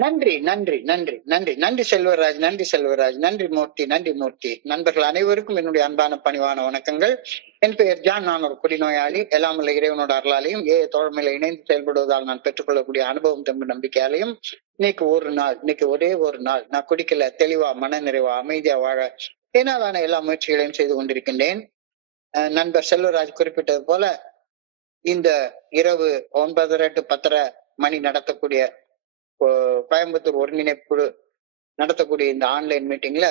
நன்றி நன்றி நன்றி நன்றி நன்றி செல்வராஜ், நன்றி செல்வராஜ், நன்றி மூர்த்தி, நன்றி மூர்த்தி. நண்பர்கள் அனைவருக்கும் என்னுடைய அன்பான பணிவான வணக்கங்கள். என் பெயர் ஜான். நான் ஒரு குடிநோயாளி. எல்லாம் உள்ள இறைவனோட அருளாலையும் தோழமையில இணைந்து செயல்படுவதால் நான் பெற்றுக்கொள்ளக்கூடிய அனுபவம் தம்பு நம்பிக்கையாலையும் இன்னைக்கு ஒரே ஒரு நாள் நான் குடிக்கல, தெளிவா மன நிறைவா அமைதியா வாழ என்னாலான எல்லா முயற்சிகளையும் செய்து கொண்டிருக்கின்றேன். நண்பர் செல்வராஜ் குறிப்பிட்டது போல இந்த இரவு 9:30 to 10:30 மணி நடத்தக்கூடிய கோயம்புத்தூர் ஒருங்கிணைப்பு குழு நடத்தக்கூடிய இந்த ஆன்லைன் மீட்டிங்ல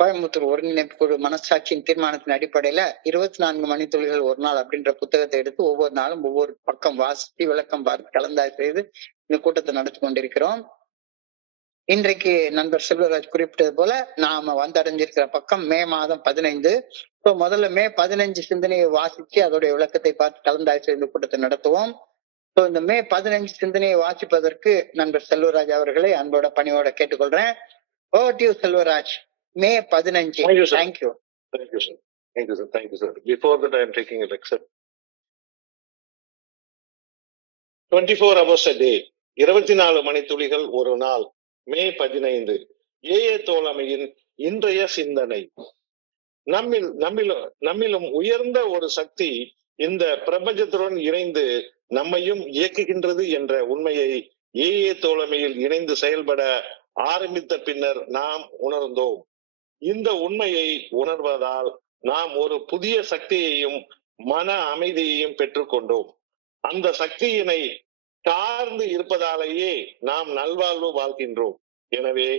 கோயம்புத்தூர் ஒருங்கிணைப்பு குழு மனசாட்சியின் தீர்மானத்தின் அடிப்படையில 24 மணித்துளிகள் ஒரு நாள் அப்படின்ற புத்தகத்தை எடுத்து ஒவ்வொரு நாளும் ஒவ்வொரு பக்கம் வாசித்து விளக்கம் பார்த்து கலந்தாய் செய்து இந்த கூட்டத்தை நடத்தி கொண்டிருக்கிறோம். இன்றைக்கு நண்பர் செல்வராஜ் குறிப்பிட்டது போல நாம வந்தடைஞ்சிருக்கிற பக்கம் மே மாதம் 15. முதல்ல மே 15 சிந்தனையை வாசிச்சு அதோடைய விளக்கத்தை பார்த்து கலந்தாய் செய்து கூட்டத்தை நடத்துவோம். இந்த மே 15 சிந்தனையை வாசிப்பதற்கு நண்பர் செல்வராஜ் அவர்களை அன்போட பணியோட கேட்டுக்கொள்றேன். Over to you Selvaraj. May 15. Thank you, sir. Thank you, sir. Thank you, sir. Before that, I am taking a lecture. 24 hours a day. 24 மணித்துளிகள் ஒரு நாள். மே 15. ஏஏ தோழமையின் இன்றைய சிந்தனை. நம்மிலும் உயர்ந்த ஒரு சக்தி இந்த பிரபஞ்சத்துடன் இணைந்து நம்மையும் இயக்குகின்றது என்ற உண்மையை ஏஏ தோழமையில் இணைந்து செயல்பட ஆரம்பித்த பின்னர் நாம் உணர்ந்தோம். இந்த உண்மையை உணர்வதால் நாம் ஒரு புதிய சக்தியையும் மன அமைதியையும் பெற்றுக்கொண்டோம். அந்த சக்தியினை சார்ந்து இருப்பதாலேயே நாம் நல்வாழ்வு வாழ்கின்றோம். எனவே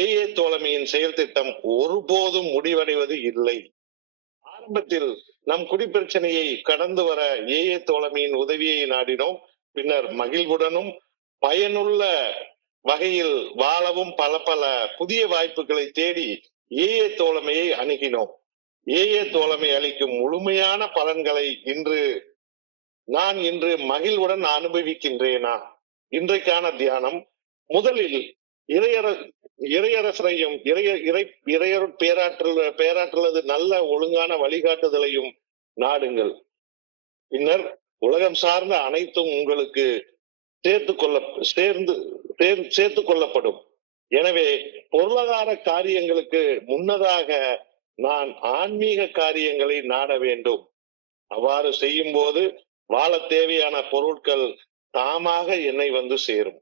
ஏஏ தோழமையின் செயல் திட்டம் ஒருபோதும் முடிவடைவது இல்லை. ஆரம்பத்தில் நம் குடிப்பிரச்சனையை கடந்து வர ஏஏ தோழமையின் உதவியை நாடினோம். பின்னர் மகிழ்வுடனும் பயனுள்ள வகையில் வாழவும் பல புதிய வாய்ப்புகளை தேடி ஏஏ தோழமையை அணுகினோம். ஏஏ தோழமை அளிக்கும் முழுமையான பலன்களை நான் இன்று மகிழ்வுடன் அனுபவிக்கின்றேனா? இன்றைக்கான தியானம். முதலில் இறையரசரையும் இறையருட் பேராற்றலது நல்ல ஒழுங்கான வழிகாட்டுதலையும் நாடுங்கள். பின்னர் உலகம் சார்ந்த அனைத்தும் உங்களுக்கு சேர்த்து கொள்ளப்படும். எனவே பொருளாதார காரியங்களுக்கு முன்னதாக நான் ஆன்மீக காரியங்களை நாட வேண்டும். அவ்வாறு செய்யும் போது வாழ தேவையான பொருட்கள் தாமாக என்னை வந்து சேரும்.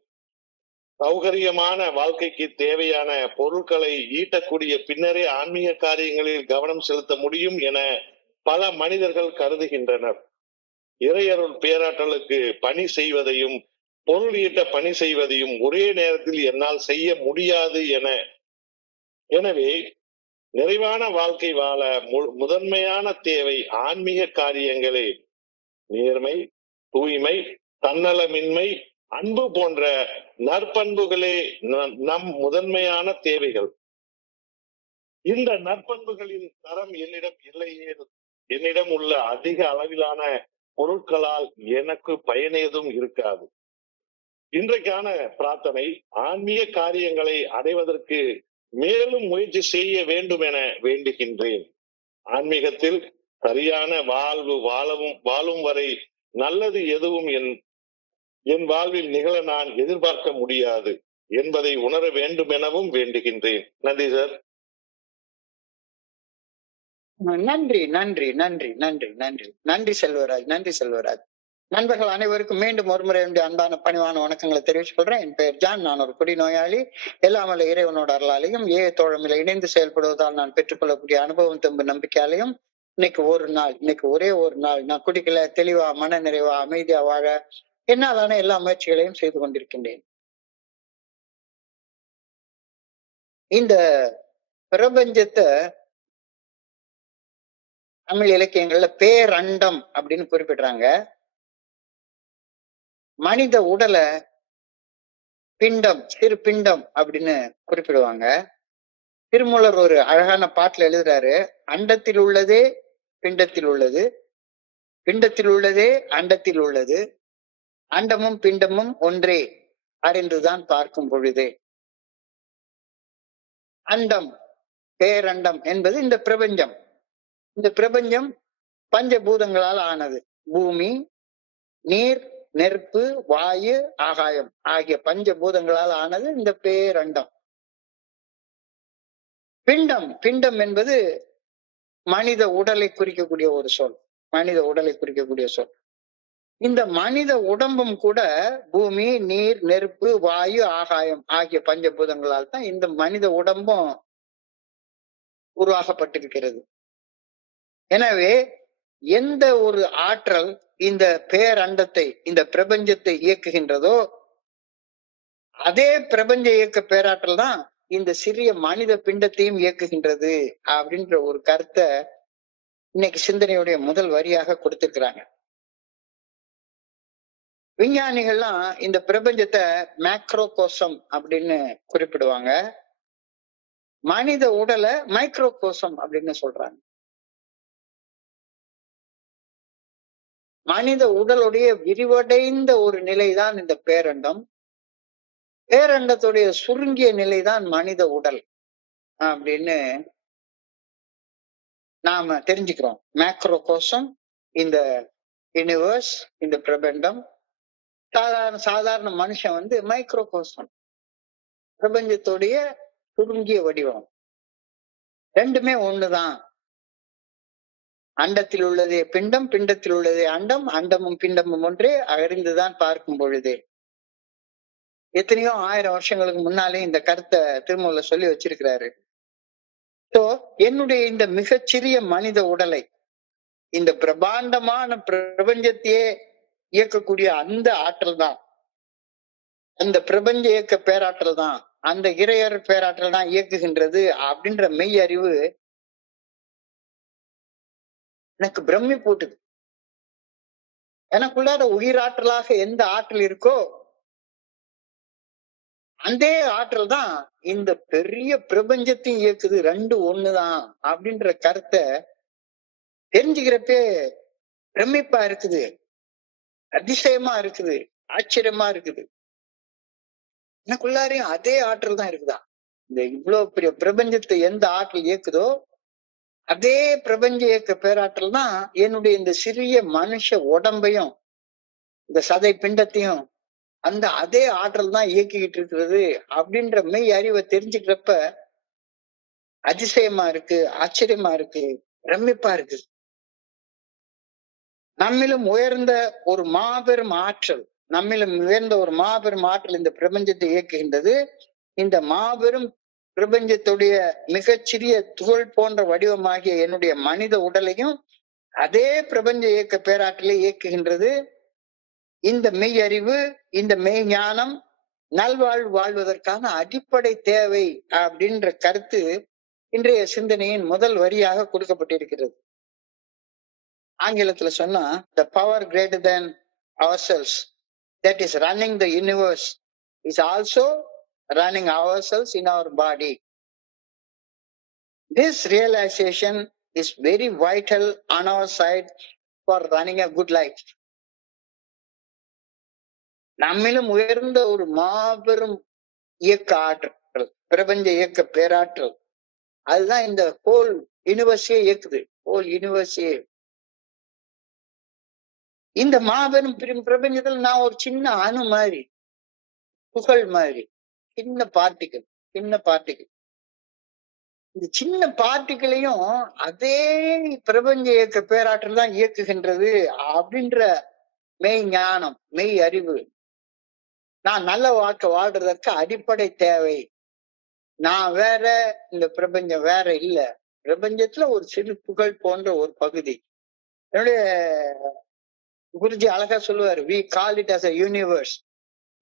சௌகரியமான வாழ்க்கைக்கு தேவையான பொருட்களை ஈட்டக்கூடிய பின்னரே ஆன்மீக காரியங்களில் கவனம் செலுத்த முடியும் என பல மனிதர்கள் கருதுகின்றனர். இறையருள் பேராற்றலுக்கு பணி செய்வதையும் பொருள் ஈட்ட பணி செய்வதையும் ஒரே நேரத்தில் என்னால் செய்ய முடியாது எனவே நிறைவான வாழ்க்கை வாழ முதன்மையான தேவை ஆன்மீக காரியங்களே. நேர்மை, தூய்மை, தன்னலமின்மை, அன்பு போன்ற நற்பண்புகளே நம் முதன்மையான தேவைகள். இந்த நற்பண்புகளின் தரம் என்னிடம் இல்லையே. என்னிடம் உள்ள அதிக அளவிலான பொருட்களால் எனக்கு பயனேதும் இருக்காது. இன்றைக்கான பிரார்த்தனை, ஆன்மீக காரியங்களை அடைவதற்கு மேலும் முயற்சி செய்ய வேண்டும் என வேண்டுகின்றேன். ஆன்மீகத்தில் சரியான வாழும் வரை நல்லது எதுவும் என் வாழ்வில் நிகழ நான் எதிர்பார்க்க முடியாது என்பதை உணர வேண்டும் எனவும் வேண்டுகின்றேன். நன்றி சார். நன்றி நன்றி நன்றி நன்றி நன்றி நன்றி செல்வராஜ், நன்றி செல்வராஜ். நண்பர்கள் அனைவருக்கும் மீண்டும் ஒருமுறை அன்பான பணிவான வணக்கங்களை தெரிவித்துக் கொள்றேன். என் பெயர் ஜான். நான் ஒரு குடிநோயாளி. எல்லாமல்ல இறைவனோட அருளாலையும் ஏ தோழமையில இணைந்து செயல்படுவதால் நான் பெற்றுக்கொள்ளக்கூடிய அனுபவம் தம்பு நம்பிக்கையாலையும் இன்னைக்கு ஒரே ஒரு நாள் நான் குடிக்கல, தெளிவா மன நிறைவா அமைதியா வாழ என்னாலான எல்லா முயற்சிகளையும் செய்து கொண்டிருக்கின்றேன். இந்த பிரபஞ்சத்தை தமிழ் இலக்கியங்கள்ல பேரண்டம் அப்படின்னு குறிப்பிடுறாங்க. மனித உடலை சிறு பிண்டம் அப்படின்னு குறிப்பிடுவாங்க. திருமூலர் ஒரு அழகான பாட்டுல எழுதுறாரு, அண்டத்தில் உள்ளதே பிண்டத்தில் உள்ளது, பிண்டத்தில் உள்ளதே அண்டத்தில் உள்ளது, அண்டமும் பிண்டமும் ஒன்றே அறிந்துதான் பார்க்கும் பொழுதே. அண்டம், பேரண்டம் என்பது இந்த பிரபஞ்சம். இந்த பிரபஞ்சம் பஞ்சபூதங்களால் ஆனது. பூமி, நீர், நெருப்பு, வாயு, ஆகாயம் ஆகிய பஞ்சபூதங்களால் ஆனது இந்த பேரண்டம். பிண்டம், பிண்டம் என்பது மனித உடலை குறிக்கக்கூடிய ஒரு சொல். மனித உடலை குறிக்கக்கூடிய சொல். இந்த மனித உடம்பும் கூட பூமி, நீர், நெருப்பு, வாயு, ஆகாயம் ஆகிய பஞ்சபூதங்களால் தான் இந்த மனித உடம்பும் உருவாக்கப்பட்டிருக்கிறது. எனவே எந்த ஒரு ஆற்றல் இந்த பேரண்டத்தை, இந்த பிரபஞ்சத்தை இயக்குகின்றதோ அதே பிரபஞ்ச இயக்க பேராற்றல் தான் இந்த சிறிய மனித பிண்டத்தையும் இயக்குகின்றது அப்படின்ற ஒரு கருத்தை இன்னைக்கு சிந்தனையுடைய முதல் வரியாக கொடுத்திருக்கிறாங்க. விஞ்ஞானிகள்லாம் இந்த பிரபஞ்சத்தை மேக்ரோகோசம் அப்படின்னு குறிப்பிடுவாங்க. மனித உடலை மைக்ரோகோசம் அப்படின்னு சொல்றாங்க. மனித உடலுடைய விரிவடைந்த ஒரு நிலைதான் இந்த பேரண்டம். பேரண்டத்துடைய சுருங்கிய நிலைதான் மனித உடல் அப்படின்னு நாம தெரிஞ்சுக்கிறோம். மேக்ரோகோசம் இந்த யூனிவர்ஸ், இந்த பிரபஞ்சம். சாதாரண மனுஷன் வந்து மைக்ரோகோசம், பிரபஞ்சத்துடைய சுருங்கிய வடிவம். ரெண்டுமே ஒண்ணுதான். அண்டத்தில் உள்ளதே பிண்டம், பிண்டத்தில் உள்ளதே அண்டம், அண்டமும் பிண்டமும் ஒன்றே அறிந்துதான் பார்க்கும் பொழுது. எத்தனையோ 1000 வருஷங்களுக்கு முன்னாலே இந்த கருத்தை திருமூலர் சொல்லி வச்சிருக்கிறாரு. என்னுடைய இந்த மிகச்சிறிய மனித உடலை, இந்த பிரபாண்டமான பிரபஞ்சத்தையே இயக்கக்கூடிய அந்த ஆற்றல் தான், அந்த பிரபஞ்ச இயக்க பேராற்றல் தான், அந்த இறையர் பேராற்றல் தான் இயக்குகின்றது அப்படின்ற மெய் அறிவு எனக்கு பிரம்மி போட்டுது. எனக்குள்ளார உயிராற்றலாக எந்த ஆற்றல் இருக்கோ அந்த ஆற்றல் தான் இந்த பெரிய பிரபஞ்சத்தையும் இயக்குது. ரெண்டு ஒண்ணுதான் அப்படின்ற கருத்தை தெரிஞ்சுக்கிறப்பே பிரமிப்பா இருக்குது, அதிசயமா இருக்குது, ஆச்சரியமா இருக்குது. எனக்குள்ளாரையும் அதே ஆற்றல் தான் இருக்குதா. இந்த இவ்வளவு பெரிய பிரபஞ்சத்தை எந்த ஆற்றல் இயக்குதோ அதே பிரபஞ்ச இயக்க பேராற்றல் தான் என்னுடைய இந்த சிறிய மனுஷ உடம்பையும் இந்த சதை பிண்டத்தையும் அந்த அதே ஆற்றல் தான் இயக்கிக்கிட்டு இருக்கிறது அப்படின்ற மெய் அறிவை தெரிஞ்சுக்கிறப்ப அதிசயமா இருக்கு, ஆச்சரியமா இருக்கு, பிரமிப்பா இருக்கு. நம்மிலும் உயர்ந்த ஒரு மாபெரும் ஆற்றல், நம்மிலும் உயர்ந்த ஒரு மாபெரும் ஆற்றல் இந்த பிரபஞ்சத்தை இயக்குகின்றது. இந்த மாபெரும் பிரபஞ்சத்துடைய மிகச்சிறிய துகள் போன்ற வடிவமாகிய என்னுடைய மனித உடலையும் அதே பிரபஞ்ச இயக்க பேராற்றலை இயக்குகின்றது. இந்த மெய் அறிவு, இந்த மெய் ஞானம் நல்வாழ்வு வாழ்வதற்கான அடிப்படை தேவை அப்படின்ற கருத்து இன்றைய சிந்தனையின் முதல் வரியாக கொடுக்கப்பட்டிருக்கிறது. ஆங்கிலத்துல சொன்னா, the power greater than ourselves that is running the universe is also running ourselves in our body. This realization is very vital on our side for running a good life. நம்மிலும் உயர்ந்த ஒரு மாபெரும் இயக்க ஆற்றல், பிரபஞ்ச இயக்க பேராற்றல், அதுதான் இந்த ஹோல் யூனிவர்ஸே இயக்குது. ஹோல் யூனிவர்ஸே. இந்த மாபெரும் பிரபஞ்சத்துல நான் ஒரு சின்ன அணு மாதிரி, துகள் மாதிரி, சின்ன பார்ட்டிகள். இந்த சின்ன பார்ட்டிகளையும் அதே பிரபஞ்ச இயக்க பேராற்றல் தான் இயக்குகின்றது அப்படின்ற மெய் ஞானம், மெய் அறிவு நான் நல்ல வாழ்க்கை வாழ்றதற்கு அடிப்படை தேவை. நான் வேற, இந்த பிரபஞ்சம் வேற இல்ல. பிரபஞ்சத்துல ஒரு சிறு புகழ் போன்ற ஒரு பகுதி. என்னுடைய குருஜி அழகா சொல்லுவாரு, we call it as a universe.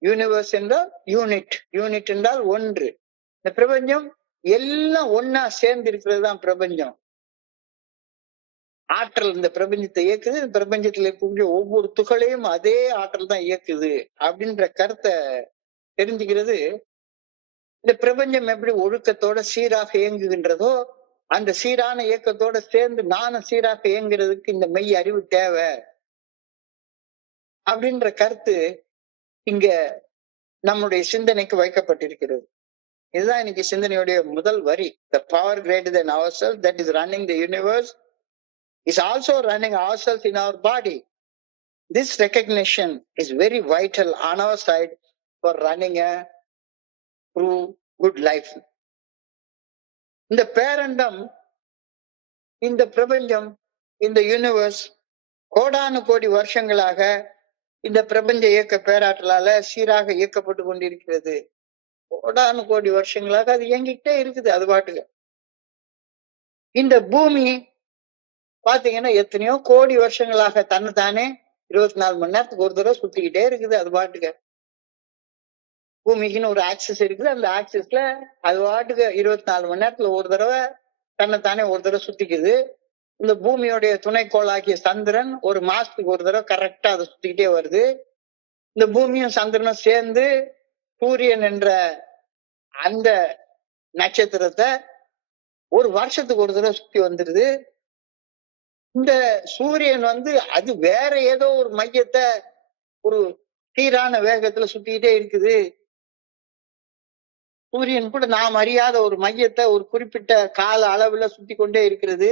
Universe என்றால் யூனிட், யூனிட் என்றால் ஒன்று. இந்த பிரபஞ்சம் எல்லாம் ஒன்னா சேர்ந்து இருக்கிறது தான் பிரபஞ்சம். ஆற்றல் இந்த பிரபஞ்சத்தை இயக்குது. இந்த பிரபஞ்சத்துல இருக்கக்கூடிய ஒவ்வொரு துகளையும் அதே ஆற்றல் தான் இயக்குது அப்படின்ற கருத்தை தெரிஞ்சுக்கிறது. இந்த பிரபஞ்சம் எப்படி ஒழுக்கத்தோட சீராக இயங்குகின்றதோ அந்த சீரான இயக்கத்தோட சேர்ந்து நானும் சீராக இயங்குறதுக்கு இந்த மெய் அறிவு தேவை அப்படின்ற கருத்து இங்க நம்முடைய சிந்தனைக்கு வைக்கப்பட்டிருக்கிறது. இதுதான் இன்னைக்கு சிந்தனையுடைய முதல் வரி. The power greater than ourselves that is running the universe is also running ourselves in our body. This recognition is very vital on our side for running a true good life. இந்த பேரண்டம், இந்த பிரபஞ்சம், இந்த universe கோடானு கோடி வருஷங்களாக இந்த பிரபஞ்ச இயக்க பேராற்றலால சீராக இயக்கப்பட்டு கொண்டிருக்கிறது. கோடானு கோடி வருஷங்களாக அது இயங்கிக்கிட்டே இருக்குது அது பாட்டுக்கு. இந்த பூமி பாத்தீங்கன்னா எத்தனையோ கோடி வருஷங்களாக தன்னைத்தானே 24 மணி நேரத்துக்கு ஒரு தடவை சுத்திக்கிட்டே இருக்குது அது பாட்டுக்கு. பூமிக்குன்னு ஒரு ஆக்சிஸ் இருக்குது, அந்த ஆக்சிஸ்ல அது பாட்டுக்கு 24 மணி நேரத்துல ஒரு தடவை தன்னைத்தானே ஒரு தடவை சுத்திக்குது. இந்த பூமியோடைய துணைக்கோளாகிய சந்திரன் ஒரு மாசத்துக்கு ஒரு தடவை கரெக்டா அதை சுத்திக்கிட்டே வருது. இந்த பூமியும் சந்திரனும் சேர்ந்து சூரியன் என்ற அந்த நட்சத்திரத்தை ஒரு வருஷத்துக்கு ஒரு தடவை சுத்தி வந்துருது. இந்த சூரியன் அது வேற ஏதோ ஒரு மையத்தை ஒரு சீரான வேகத்துல சுத்திக்கிட்டே இருக்குது. சூரியன் கூட நாம் அறியாத ஒரு மையத்தை ஒரு குறிப்பிட்ட கால அளவுல சுத்தி கொண்டே இருக்கிறது.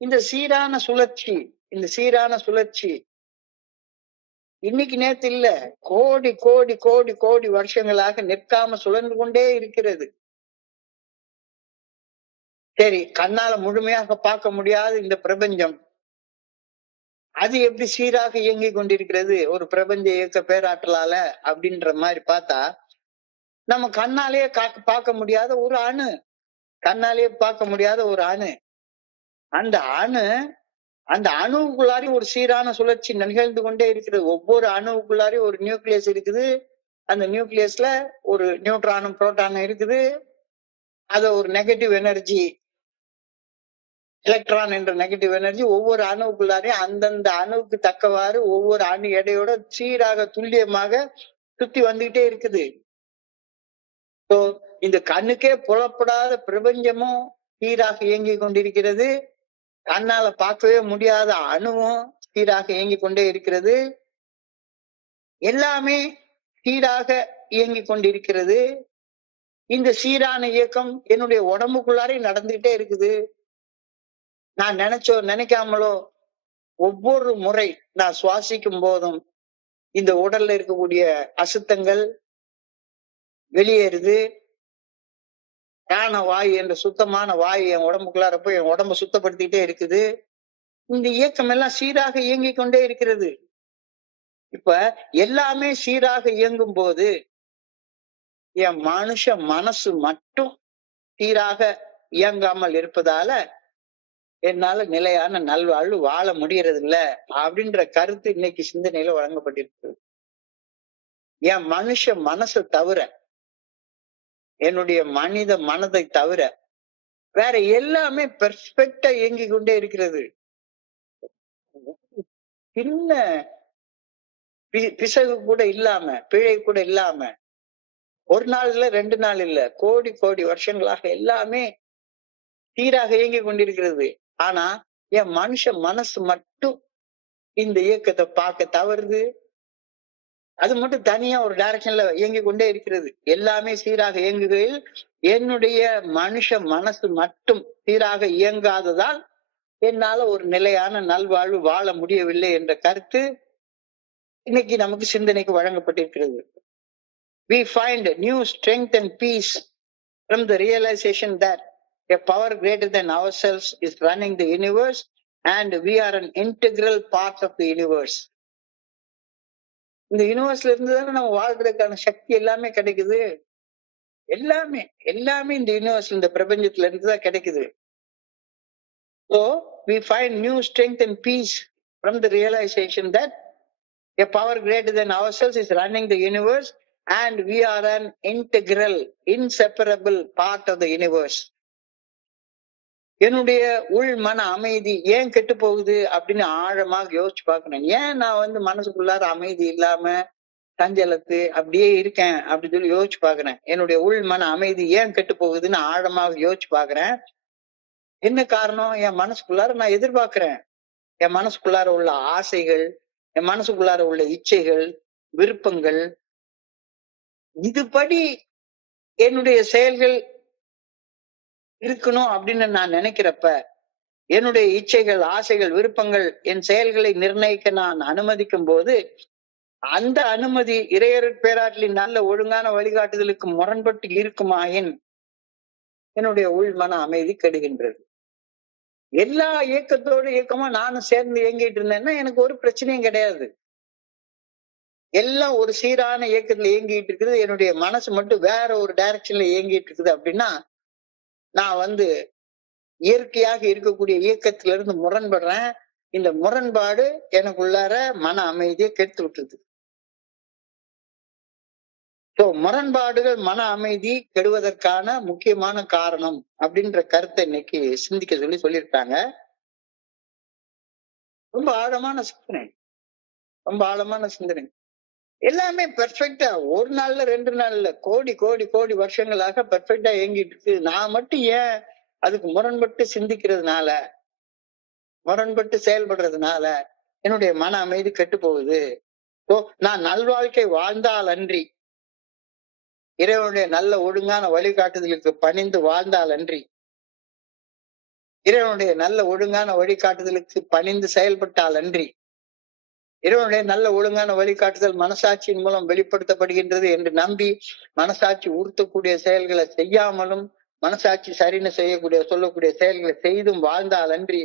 இந்த சீரான சுழற்சி இன்னைக்கு நேத்து இல்ல, கோடி கோடி கோடி கோடி வருஷங்களாக நிற்காம சுழன்று கொண்டே இருக்கிறது. சரி, கண்ணால முழுமையாக பார்க்க முடியாத இந்த பிரபஞ்சம் அது எப்படி சீராக இயங்கி கொண்டிருக்கிறது ஒரு பிரபஞ்ச இயக்க பேராற்றலால அப்படின்ற மாதிரி பார்த்தா, நம்ம கண்ணாலேயே பார்க்க முடியாத ஒரு அணு, அந்த அணுவுக்குள்ளாரையும் ஒரு சீரான சுழற்சி நிகழ்ந்து கொண்டே இருக்கிறது. ஒவ்வொரு அணுவுக்குள்ளாரையும் ஒரு நியூக்ளியஸ் இருக்குது. அந்த நியூக்ளியஸ்ல ஒரு நியூட்ரானும் புரோட்டானும் இருக்குது. அத ஒரு நெகட்டிவ் எனர்ஜி, எலக்ட்ரான் என்ற நெகட்டிவ் எனர்ஜி ஒவ்வொரு அணுவுக்குள்ளாரையும் அந்தந்த அணுவுக்கு தக்கவாறு ஒவ்வொரு அணு எடையோட சீராக துல்லியமாக சுத்தி வந்துகிட்டே இருக்குது. இந்த கண்ணுக்கே புலப்படாத பிரபஞ்சமும் சீராக இயங்கி கொண்டிருக்கிறது. கண்ணால பார்க்கவே முடியாத அணுவும் சீராக இயங்கி கொண்டே இருக்கிறது. எல்லாமே சீராக இயங்கி கொண்டிருக்கிறது. இந்த சீரான இயக்கம் என்னுடைய உடம்புக்குள்ளாரே நடந்துகிட்டே இருக்குது. நான் நினைக்காமலோ ஒவ்வொரு முறை நான் சுவாசிக்கும் போதும் இந்த உடல்ல இருக்கக்கூடிய அசுத்தங்கள் வெளியேறுது. பிராண வாயு என்ற சுத்தமான வாயு என் உடம்புக்குள்ளார போய் என் உடம்ப சுத்தப்படுத்திட்டே இருக்குது. இந்த இயக்கம் எல்லாம் சீராக இயங்கி கொண்டே இருக்கிறது. இப்ப எல்லாமே சீராக இயங்கும் போது என் மனசு மட்டும் சீராக இயங்காமல் இருப்பதால என்னால நிலையான நல்வாழ்வு வாழ முடியறது இல்ல அப்படின்ற கருத்து இன்னைக்கு சிந்தனையில வழங்கப்பட்டிருக்கு. என் மனசை தவிர, என்னுடைய மனித மனதை தவிர வேற எல்லாமே பெர்ஃபெக்டா இயங்கி கொண்டே இருக்கிறது. சின்ன பிசகு கூட இல்லாம, பிழை கூட இல்லாம, ஒரு நாள் இல்ல 2 நாள் இல்ல, கோடி கோடி வருஷங்களாக எல்லாமே சீராக இயங்கி கொண்டிருக்கிறது. ஆனா என் மனசு மட்டும் இந்த இயக்கத்தை பார்க்க தவறுது. அது மட்டும் தனியா ஒரு டைரக்ஷன்ல இயங்கி கொண்டே இருக்கிறது. எல்லாமே சீராக இயங்குகையில் என்னுடைய மனசு மட்டும் சீராக இயங்காததால் என்னால ஒரு நிலையான நல்வாழ்வு வாழ முடியவில்லை என்ற கருத்து இன்னைக்கு நமக்கு சிந்தனைக்கு வழங்கப்பட்டிருக்கிறது. We find new strength and peace from the realization that a power greater than ourselves is running the universe and we are an integral part of the universe. இந்த யூனிவர்ஸ்ல இருந்துதானே நம்ம வாழ்றதுக்கான சக்தி எல்லாமே கிடைக்குது. எல்லாமே இந்த யூனிவர்ஸ், இந்த பிரபஞ்சத்துல இருந்துதான் கிடைக்குது. So we find new strength and peace from the realization that a power greater than ourselves is running the universe and we are an integral, inseparable part of the universe. என்னுடைய உள் மன அமைதி ஏன் கெட்டு போகுது அப்படின்னு ஆழமாக யோசிச்சு பார்க்கணும். ஏன் நான் மனசுக்குள்ளார அமைதி இல்லாம சஞ்சலத்து அப்படியே இருக்கேன் அப்படின்னு சொல்லி யோசிச்சு பாக்குறேன். என்னுடைய உள் மன அமைதி ஏன் கெட்டு போகுதுன்னு ஆழமாக யோசிச்சு பாக்குறேன். என்ன காரணம்? என் மனசுக்குள்ளார நான் எதிர்பார்க்கிறேன். என் மனசுக்குள்ளார உள்ள ஆசைகள், என் மனசுக்குள்ளார உள்ள இச்சைகள், விருப்பங்கள், இதுபடி என்னுடைய செயல்கள் இருக்கணும் அப்படின்னு நான் நினைக்கிறப்ப என்னுடைய இச்சைகள், ஆசைகள், விருப்பங்கள், என் செயல்களை நிர்ணயிக்க நான் அனுமதிக்கும் போது, அந்த அனுமதி இறையருட் பேராற்றலின் நல்ல ஒழுங்கான வழிகாட்டுதலுக்கு முரண்பட்டு இருக்குமாயின் என்னுடைய உள் மன அமைதி கெடுகின்றது. எல்லா இயக்கத்தோடு இயக்கமா நானும் சேர்ந்து இயங்கிட்டு இருந்தேன்னா எனக்கு ஒரு பிரச்சனையும் கிடையாது. எல்லாம் ஒரு சீரான இயக்கத்துல இயங்கிட்டு இருக்குது, என்னுடைய மனசு மட்டும் வேற ஒரு டைரக்ஷன்ல இயங்கிட்டு இருக்குது அப்படின்னா, நான் இயற்கையாக இருக்கக்கூடிய இயக்கத்துல இருந்து முரண்படுறேன். இந்த முரண்பாடு எனக்குள்ளார மன அமைதியை கெடுத்து விட்டுருது. முரண்பாடுகள் மன அமைதி கெடுவதற்கான முக்கியமான காரணம் அப்படின்ற கருத்தை இன்னைக்கு சிந்திக்க சொல்லியிருக்காங்க. ரொம்ப ஆழமான சிந்தனை, ரொம்ப ஆழமான சிந்தனை. எல்லாமே பெர்ஃபெக்டா ஒரு நாள்ல 2 நாள்ல கோடி கோடி கோடி வருஷங்களாக பெர்ஃபெக்டா இயங்கிட்டு இருக்கு. நான் மட்டும் ஏன் அதுக்கு முரண்பட்டு சிந்திக்கிறதுனால, முரண்பட்டு செயல்படுறதுனால என்னுடைய மன அமைதி கெட்டு போகுது. நான் நல்வாழ்க்கை வாழ்ந்தால் அன்றி, இறைவனுடைய நல்ல ஒழுங்கான வழிகாட்டுதலுக்கு பணிந்து வாழ்ந்தால் அன்றி, இறைவனுடைய நல்ல ஒழுங்கான வழிகாட்டுதலுக்கு பணிந்து செயல்பட்டால் அன்றி, இறைவனுடைய நல்ல ஒழுங்கான வழிகாட்டுதல் மனசாட்சியின் மூலம் வெளிப்படுத்தப்படுகின்றது என்று நம்பி மனசாட்சி உறுத்தக்கூடிய செயல்களை செய்யாமலும், மனசாட்சி சரின்னு சொல்லக்கூடிய செயல்களை செய்தும் வாழ்ந்தால் அன்றி,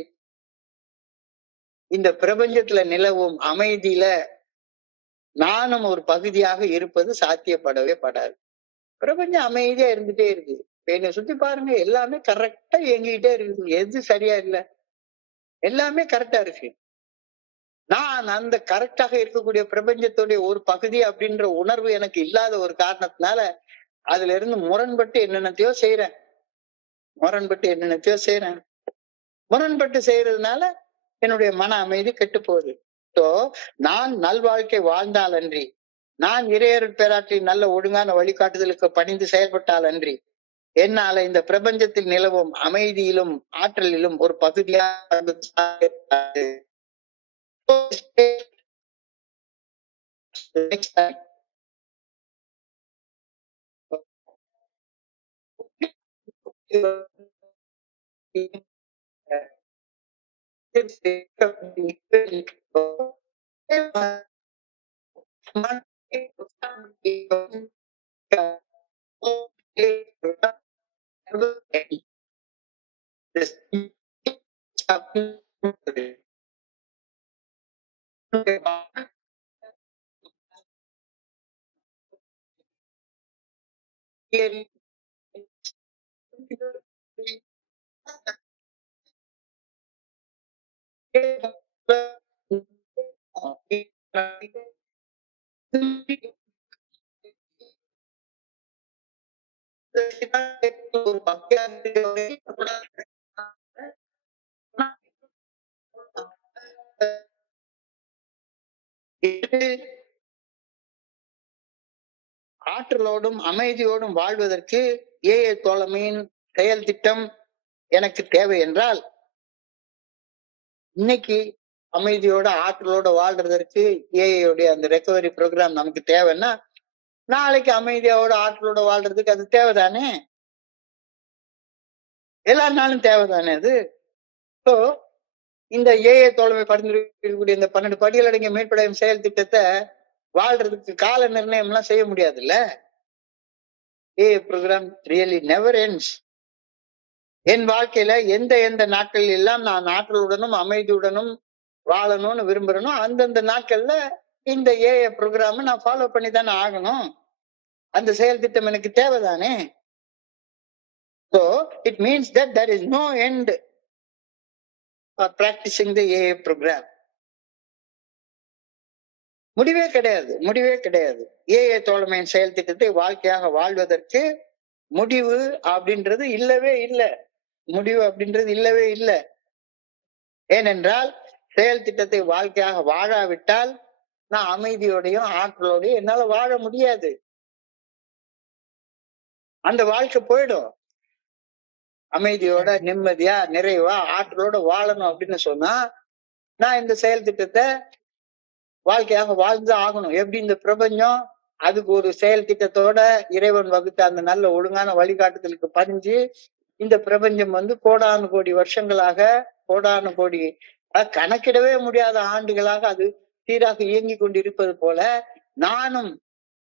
இந்த பிரபஞ்சத்துல நிலவும் அமைதியில நானும் ஒரு பகுதியாக இருப்பது சாத்தியப்படவே படாது. பிரபஞ்சம் அமைதியா இருந்துட்டே இருக்கு. என்னை சுத்தி பாருங்க, எல்லாமே கரெக்டா இயங்கிட்டே இருக்குது. எது சரியா இல்ல, எல்லாமே கரெக்டா இருக்கு. நான் அந்த கரெக்டாக இருக்கக்கூடிய பிரபஞ்சத்துடைய ஒரு பகுதி அப்படின்ற உணர்வு எனக்கு இல்லாத ஒரு காரணத்தினால அதுல இருந்து முரண்பட்டு என்னென்னத்தையோ செய்யறேன். முரண்பட்டு செய்யறதுனால என்னுடைய மன அமைதி கெட்டு போகுது. நான் நல்வாழ்க்கை வாழ்ந்தால் அன்றி, நான் இறையருட் பேராற்றின் நல்ல ஒழுங்கான வழிகாட்டுதலுக்கு பணிந்து செயல்பட்டால் அன்றி, என்னால இந்த பிரபஞ்சத்தில் நிலவும் அமைதியிலும் ஆற்றலிலும் ஒரு பகுதியாக ஆற்றலோடும் அமைதியோடும் வாழ்வதற்கு ஏஏ தோழமையின் செயல் திட்டம் எனக்கு தேவை என்றால், இன்னைக்கு அமைதியோட ஆற்றலோட வாழ்றதற்கு ஏஐயோடைய அந்த ரெக்கவரி ப்ரோக்ராம் நமக்கு தேவைன்னா, நாளைக்கு அமைதியோட ஆற்றலோட வாழ்றதுக்கு அது தேவைதானே, எல்லா நாளும் தேவைதானே அது. ஸோ இந்த ஏஏ தோழமை பரிந்துரைக்கக்கூடிய இந்த 12 படிகள் அடங்கிய மீட்படையும் செயல் திட்டத்தை வாழ்றதுக்கு கால நிர்ணயம் எல்லாம் செய்ய முடியாதுல்ல. ஏஏ ப்ரோக்ராம் ரியலி நெவர் எண்ட்ஸ். என் வாழ்க்கையில எந்த நாட்களில் எல்லாம் நான் ஆற்றலுடனும் அமைதியுடனும் வாழணும்னு விரும்புறேனோ அந்தந்த நாட்கள்ல இந்த ஏஏ ப்ரோக்ராம் நான் ஃபாலோ பண்ணி தானே ஆகணும். அந்த செயல் திட்டம் எனக்கு தேவைதானே. So it means that there is no end for practicing the AA program. முடிவே கிடையாது. ஏஏ தோழமையின் செயல் திட்டத்தை வாழ்க்கையாக வாழ்வதற்கு முடிவு அப்படின்றது இல்லவே இல்லை. ஏனென்றால் செயல் திட்டத்தை வாழ்க்கையாக வாழாவிட்டால் நான் அமைதியோடையும் ஆற்றலோடையும் என்னால வாழ முடியாது. அந்த வாழ்க்கை போயிடும். அமைதியோட நிம்மதியா நிறைவா ஆற்றலோட வாழணும் அப்படின்னு சொன்னா நான் இந்த செயல் திட்டத்தை வாழ்க்கையாக வாழ்ந்து ஆகணும். எப்படி இந்த பிரபஞ்சம் அதுக்கு ஒரு செயல் திட்டத்தோட இறைவன் வகுத்த அந்த நல்ல ஒழுங்கான வழிகாட்டுதலுக்கு பணிஞ்சு இந்த பிரபஞ்சம் கோடானு கோடி வருஷங்களாக கோடான கோடி கணக்கிடவே முடியாத ஆண்டுகளாக அது சீராக இயங்கி கொண்டிருப்பது போல நானும்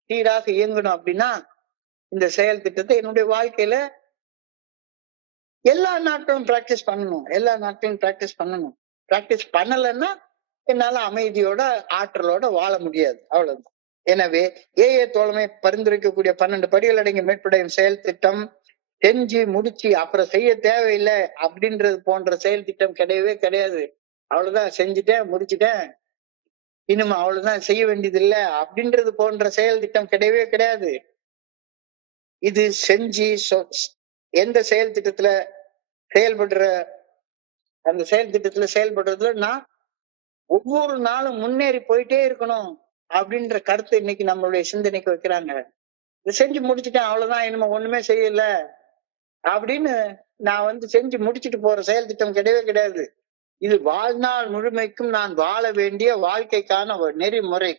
சீராக இயங்கணும் அப்படின்னா இந்த செயல் திட்டத்தை என்னுடைய வாழ்க்கையில எல்லா நாட்களும் பிராக்டிஸ் பண்ணணும். எல்லா நாட்களும் பிராக்டிஸ் பண்ணணும். பிராக்டிஸ் பண்ணலைன்னா என்னால அமைதியோட ஆற்றலோட வாழ முடியாது. அவ்வளவுதான். எனவே ஏஏ தோழமை பரிந்துரைக்கக்கூடிய 12 படிகள் அடங்கிய மேற்படையும் செயல் திட்டம் செஞ்சு முடிச்சு அப்புறம் செய்ய தேவையில்லை அப்படின்றது போன்ற செயல் திட்டம் கிடையவே கிடையாது. அவ்வளவுதான், செஞ்சுட்டேன் முடிச்சுட்டேன், இனிமே அவ்வளவுதான், செய்ய வேண்டியது இல்லை அப்படின்றது போன்ற செயல் திட்டம் கிடையவே கிடையாது. இது செஞ்சு எந்த செயல் திட்டத்துல செயல்படுற அந்த செயல் திட்டத்துல செயல்படுறதுல நான் ஒவ்வொரு நாளும் முன்னேறி போயிட்டே இருக்கணும் அப்படின்ற கருத்தை இன்னைக்கு நம்மளுடைய சிந்தனைக்கு வைக்கிறாங்க. இதை செஞ்சு முடிச்சுட்டேன் அவ்வளவுதான், இனிமே ஒண்ணுமே செய்யல அப்படின்னு நான் செஞ்சு முடிச்சுட்டு போற செயல் திட்டம் கிடையவே கிடையாது. இது வாழ்நாள் முழுமைக்கும் நான் வாழ வேண்டிய வாழ்க்கைக்கான ஒரு நெறிமுறை.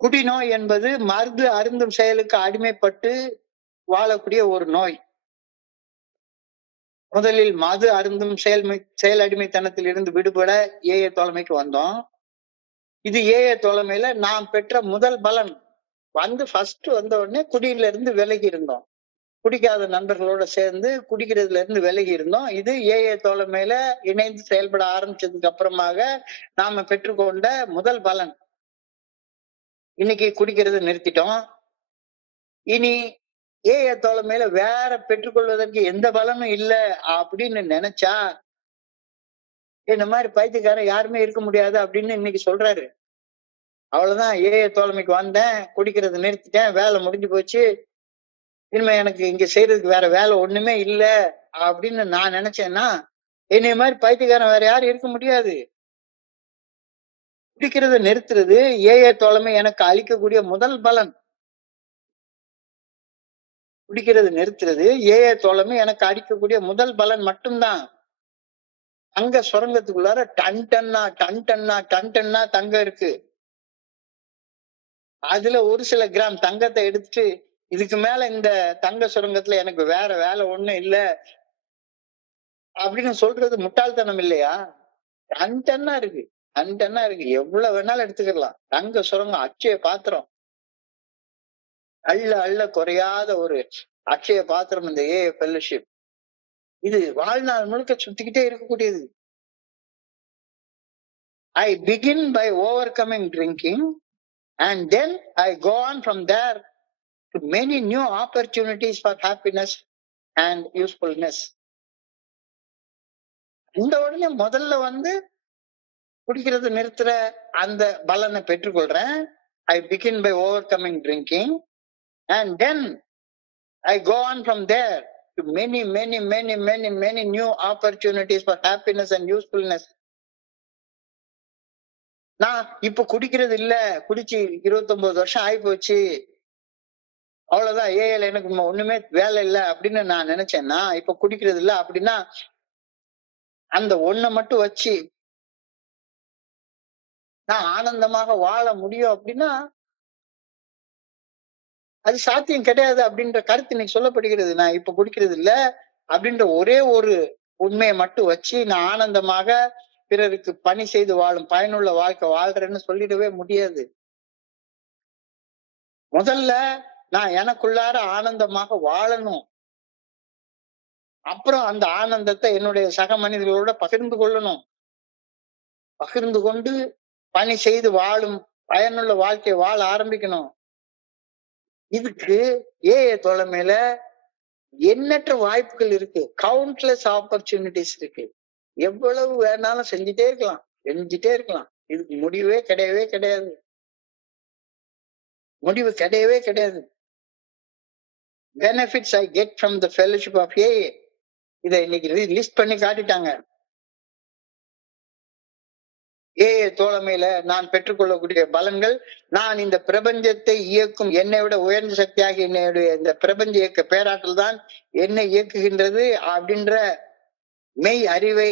குடிநோய் என்பது மருந்து அருந்தும் செயலுக்கு அடிமைப்பட்டு வாழக்கூடிய ஒரு நோய். முதலில் மது அருந்தும் செயல் அடிமைத்தனத்தில் இருந்து விடுபட ஏஏ தோழமைக்கு வந்தோம். இது ஏஏ தோழமையில நாம் பெற்ற முதல் பலன். ஃபர்ஸ்ட் வந்த உடனே குடியில இருந்து விலகி இருந்தோம். குடிக்காத நண்பர்களோட சேர்ந்து குடிக்கிறதுல இருந்து விலகி இருந்தோம். இது ஏஏ தோழமையில இணைந்து செயல்பட ஆரம்பிச்சதுக்கு அப்புறமாக நாம பெற்றுக்கொண்ட முதல் பலன். இன்னைக்கு குடிக்கிறத நிறுத்திட்டோம். இனி ஏஏ தோழமையில வேற பெற்றுக்கொள்வதற்கு எந்த பலனும் இல்லை அப்படின்னு நினைச்சா இந்த மாதிரி பைத்தியக்காரன் யாருமே இருக்க முடியாது அப்படின்னு இன்னைக்கு சொல்றாரு. அவ்வளவுதான், ஏஏ தோழமைக்கு வந்தேன், குடிக்கிறத நிறுத்திட்டேன், வேலை முடிஞ்சு போச்சு, இனிமே எனக்கு இங்க செய்யறதுக்கு வேற வேலை ஒண்ணுமே இல்ல அப்படின்னு நான் நினைச்சேன்னா என்னைய மாதிரி பைத்தியக்காரன் வேற யாரும் இருக்க முடியாது. குடிக்கிறத நிறுத்துறது ஏஏ தோழமை எனக்கு அளிக்கக்கூடிய முதல் பலன். குடிக்கிறது நிறுத்துறது ஏஏ தோழமை எனக்கு அளிக்கக்கூடிய முதல் பலன் மட்டும்தான். தங்க சுரங்கத்துக்குள்ளார டன் டன்னா தங்கம் இருக்கு. அதுல ஒரு சில கிராம் தங்கத்தை எடுத்துட்டு இதுக்கு மேல இந்த தங்க சுரங்கத்துல எனக்கு வேற வேலை ஒண்ணும் இல்ல அப்படின்னு சொல்றது முட்டாள்தனம் இல்லையா? டன்னா இருக்கு, டன்னா இருக்கு, எவ்வளவு வேணாலும் எடுத்துக்கலாம். தங்க சுரங்கம், அட்சய பாத்திரம், அள்ள குறையாத ஒரு அட்சய பாத்திரம் இந்த ஏஏ ஃபெல்லோஷிப். இது வாழ்நாள் முழுக்க சுத்திக்கிட்டே இருக்கக்கூடியது. I begin by overcoming drinking and then I go on from there to many new opportunities for happiness and usefulness. இந்த உடனே முதல்ல குடிக்கிறது நிறுத்துற அந்த பலனை பெற்றுக்கொள்றேன். I begin by overcoming drinking and then I go on from there to many new opportunities for happiness and usefulness. நான் இப்ப குடிக்கிறது இல்ல, குடிச்சு 29 வருஷம் ஆகி போச்சு, அவ்வளவுதான், ஏஏல எனக்கு ஒண்ணுமே வேலை இல்லை அப்படின்னு நான் நினைச்சேன்னா, இப்ப குடிக்கிறது இல்ல அப்படின்னா அந்த ஒண்ணை மட்டும் வச்சு நான் ஆனந்தமாக வாழ முடியும் அப்படின்னா அது சாத்தியம் கிடையாது அப்படின்ற கருத்து இன்னைக்கு சொல்லப்படுகிறது. நான் இப்ப குடிக்கிறது இல்ல அப்படின்ற ஒரே ஒரு உண்மையை மட்டும் வச்சு நான் ஆனந்தமாக பிறருக்கு பணி செய்து வாழும் பயனுள்ள வாழ்க்கை வாழ்றேன்னு சொல்லிடவே முடியாது. முதல்ல நான் எனக்குள்ளார ஆனந்தமாக வாழணும். அப்புறம் அந்த ஆனந்தத்தை என்னுடைய சக மனிதர்களோட பகிர்ந்து கொள்ளணும். பகிர்ந்து கொண்டு பணி செய்து வாழும் பயனுள்ள வாழ்க்கையை வாழ ஆரம்பிக்கணும். இதுக்கு ஏஏ தோழமையில எண்ணற்ற வாய்ப்புகள் இருக்கு. கவுண்ட்லெஸ் ஆப்பர்ச்சுனிட்டிஸ் இருக்கு. எவ்வளவு வேணாலும் செஞ்சுட்டே இருக்கலாம். இதுக்கு முடிவே கிடையாது. முடிவு கிடையவே கிடையாது. Benefits I get from the fellowship of AA, இதை இன்னைக்கு லிஸ்ட் பண்ணி காட்டிட்டாங்க. ஏஏ தோழமையில நான் பெற்றுக்கொள்ளக்கூடிய பலன்கள், நான் இந்த பிரபஞ்சத்தை இயக்கும் என்னை விட உயர்ந்த சக்தியாக என்னுடைய இந்த பிரபஞ்ச இயக்க பேராற்றல் தான் என்னை இயக்குகின்றது அப்படின்ற மெய் அறிவை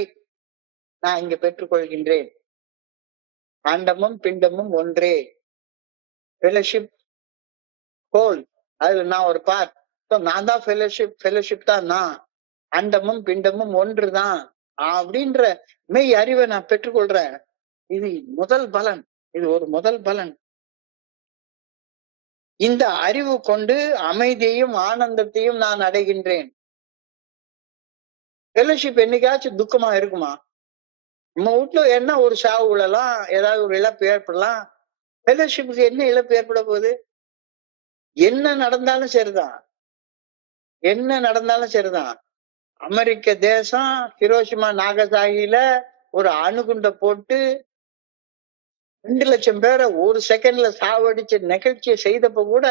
நான் இங்க பெற்றுக்கொள்கின்றேன். அண்டமும் பிண்டமும் ஒன்றே, ஃபெலோஷிப் ஹோல், அதுல நான் ஒரு பார்ட். நான் தான் ஃபெலோஷிப் தான் நான். அண்டமும் பிண்டமும் ஒன்றுதான் அப்படின்ற மெய் அறிவை நான் பெற்றுக்கொள்றேன். இது முதல் பலன். இது ஒரு முதல் பலன். இந்த அறிவு கொண்டு அமைதியையும் ஆனந்தத்தையும் நான் அடைகின்றேன். ஃபெலோஷிப் என்னைக்காச்சும் துக்கமா இருக்குமா? நம்ம வீட்டுல என்ன ஒரு சாவு விழலாம், ஏதாவது ஒரு இழப்பு ஏற்படலாம். ஃபெலோஷிப்புக்கு என்ன இழப்பு ஏற்பட போகுது? என்ன நடந்தாலும் சரிதான். என்ன நடந்தாலும் சரிதான். அமெரிக்க தேசம் ஹிரோஷிமா நாகசாகில ஒரு அணுகுண்ட போட்டு 2 லட்சம் பேரை ஒரு செகண்ட்ல சாவடிச்ச நிகழ்ச்சியை செய்தப்ப கூட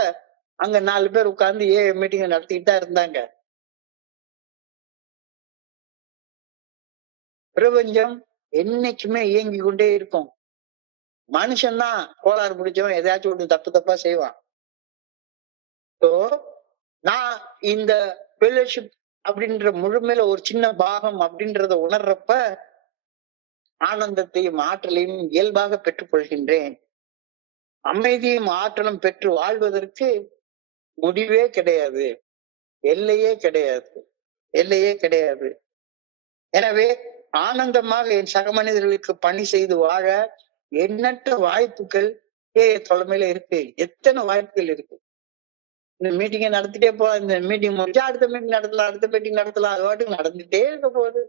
அங்க 4 பேர் உட்கார்ந்து மீட்டிங் நடத்திட்டு தான் இருந்தாங்க. பிரபஞ்சம் என்னைக்குமே இயங்கி கொண்டே இருக்கும். மனுஷன்தான் கோளாறு பிடிச்சவன் எதாச்சும் ஒன்று தப்பா செய்வான். ஸோ நான் இந்த ஃபெலோஷிப் அப்படின்ற முழுமையில ஒரு சின்ன பாகம் அப்படின்றத உணர்றப்ப ஆனந்தத்தையும் ஆற்றலையும் இயல்பாக பெற்றுக்கொள்கின்றேன். அமைதியும் ஆற்றலும் பெற்று வாழ்வதற்கு முடிவே கிடையாது, எல்லையே கிடையாது, எல்லையே கிடையாது. எனவே ஆனந்தமாக என் சக மனிதர்களுக்கு பணி செய்து வாழ எண்ணற்ற வாய்ப்புகள் தலைமையில இருக்கு. எத்தனை வாய்ப்புகள் இருக்கு. இந்த மீட்டிங்கை நடத்திட்டே போலாம். இந்த மீட்டிங் முடிச்சா அடுத்த மீட்டிங் நடத்தலாம், அடுத்த மீட்டிங் நடத்தலாம். அது பாட்டுக்கு நடந்துட்டே இருக்க போகுது.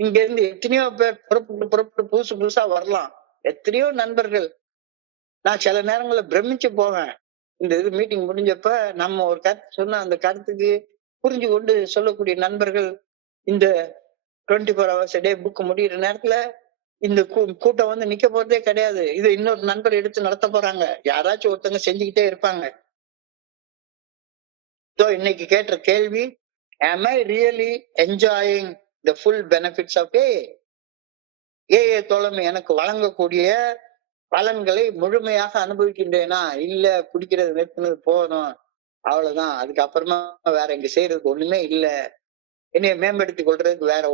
இங்க இருந்து எத்தனையோ பேர் புறப்பட்டு புதுசா வரலாம். எத்தனையோ நண்பர்கள். நான் சில நேரங்கள்ல பிரமிச்சு போவேன். இந்த இது மீட்டிங் முடிஞ்சப்ப நம்ம ஒரு கருத்து சொன்னா அந்த கருத்துக்கு புரிஞ்சு கொண்டு சொல்லக்கூடிய நண்பர்கள் இந்த 24 hours a day புக் முடியிற நேரத்துல இந்த கூட்டம் வந்து நிக்க போறதே கிடையாது. இது இன்னொரு நண்பர் எடுத்து நடத்த போறாங்க. யாராச்சும் ஒருத்தங்க செஞ்சுக்கிட்டே இருப்பாங்க. So இன்னைக்கு கேட்ட கேள்வி, am I really enjoying the full benefits of AA? AA தோழமை எனக்கு வழங்கக்கூடிய பலன்களை முழுமையாக அனுபவிக்கின்றேனா? இல்ல, குடிக்கிறது நிறுத்தினது போதும், அவ்வளவுதான், அதுக்கப்புறமா வேற இங்க செய்யறதுக்கு ஒண்ணுமே இல்ல, என்னைய மேம்படுத்திக் கொள்றதுக்கு வேற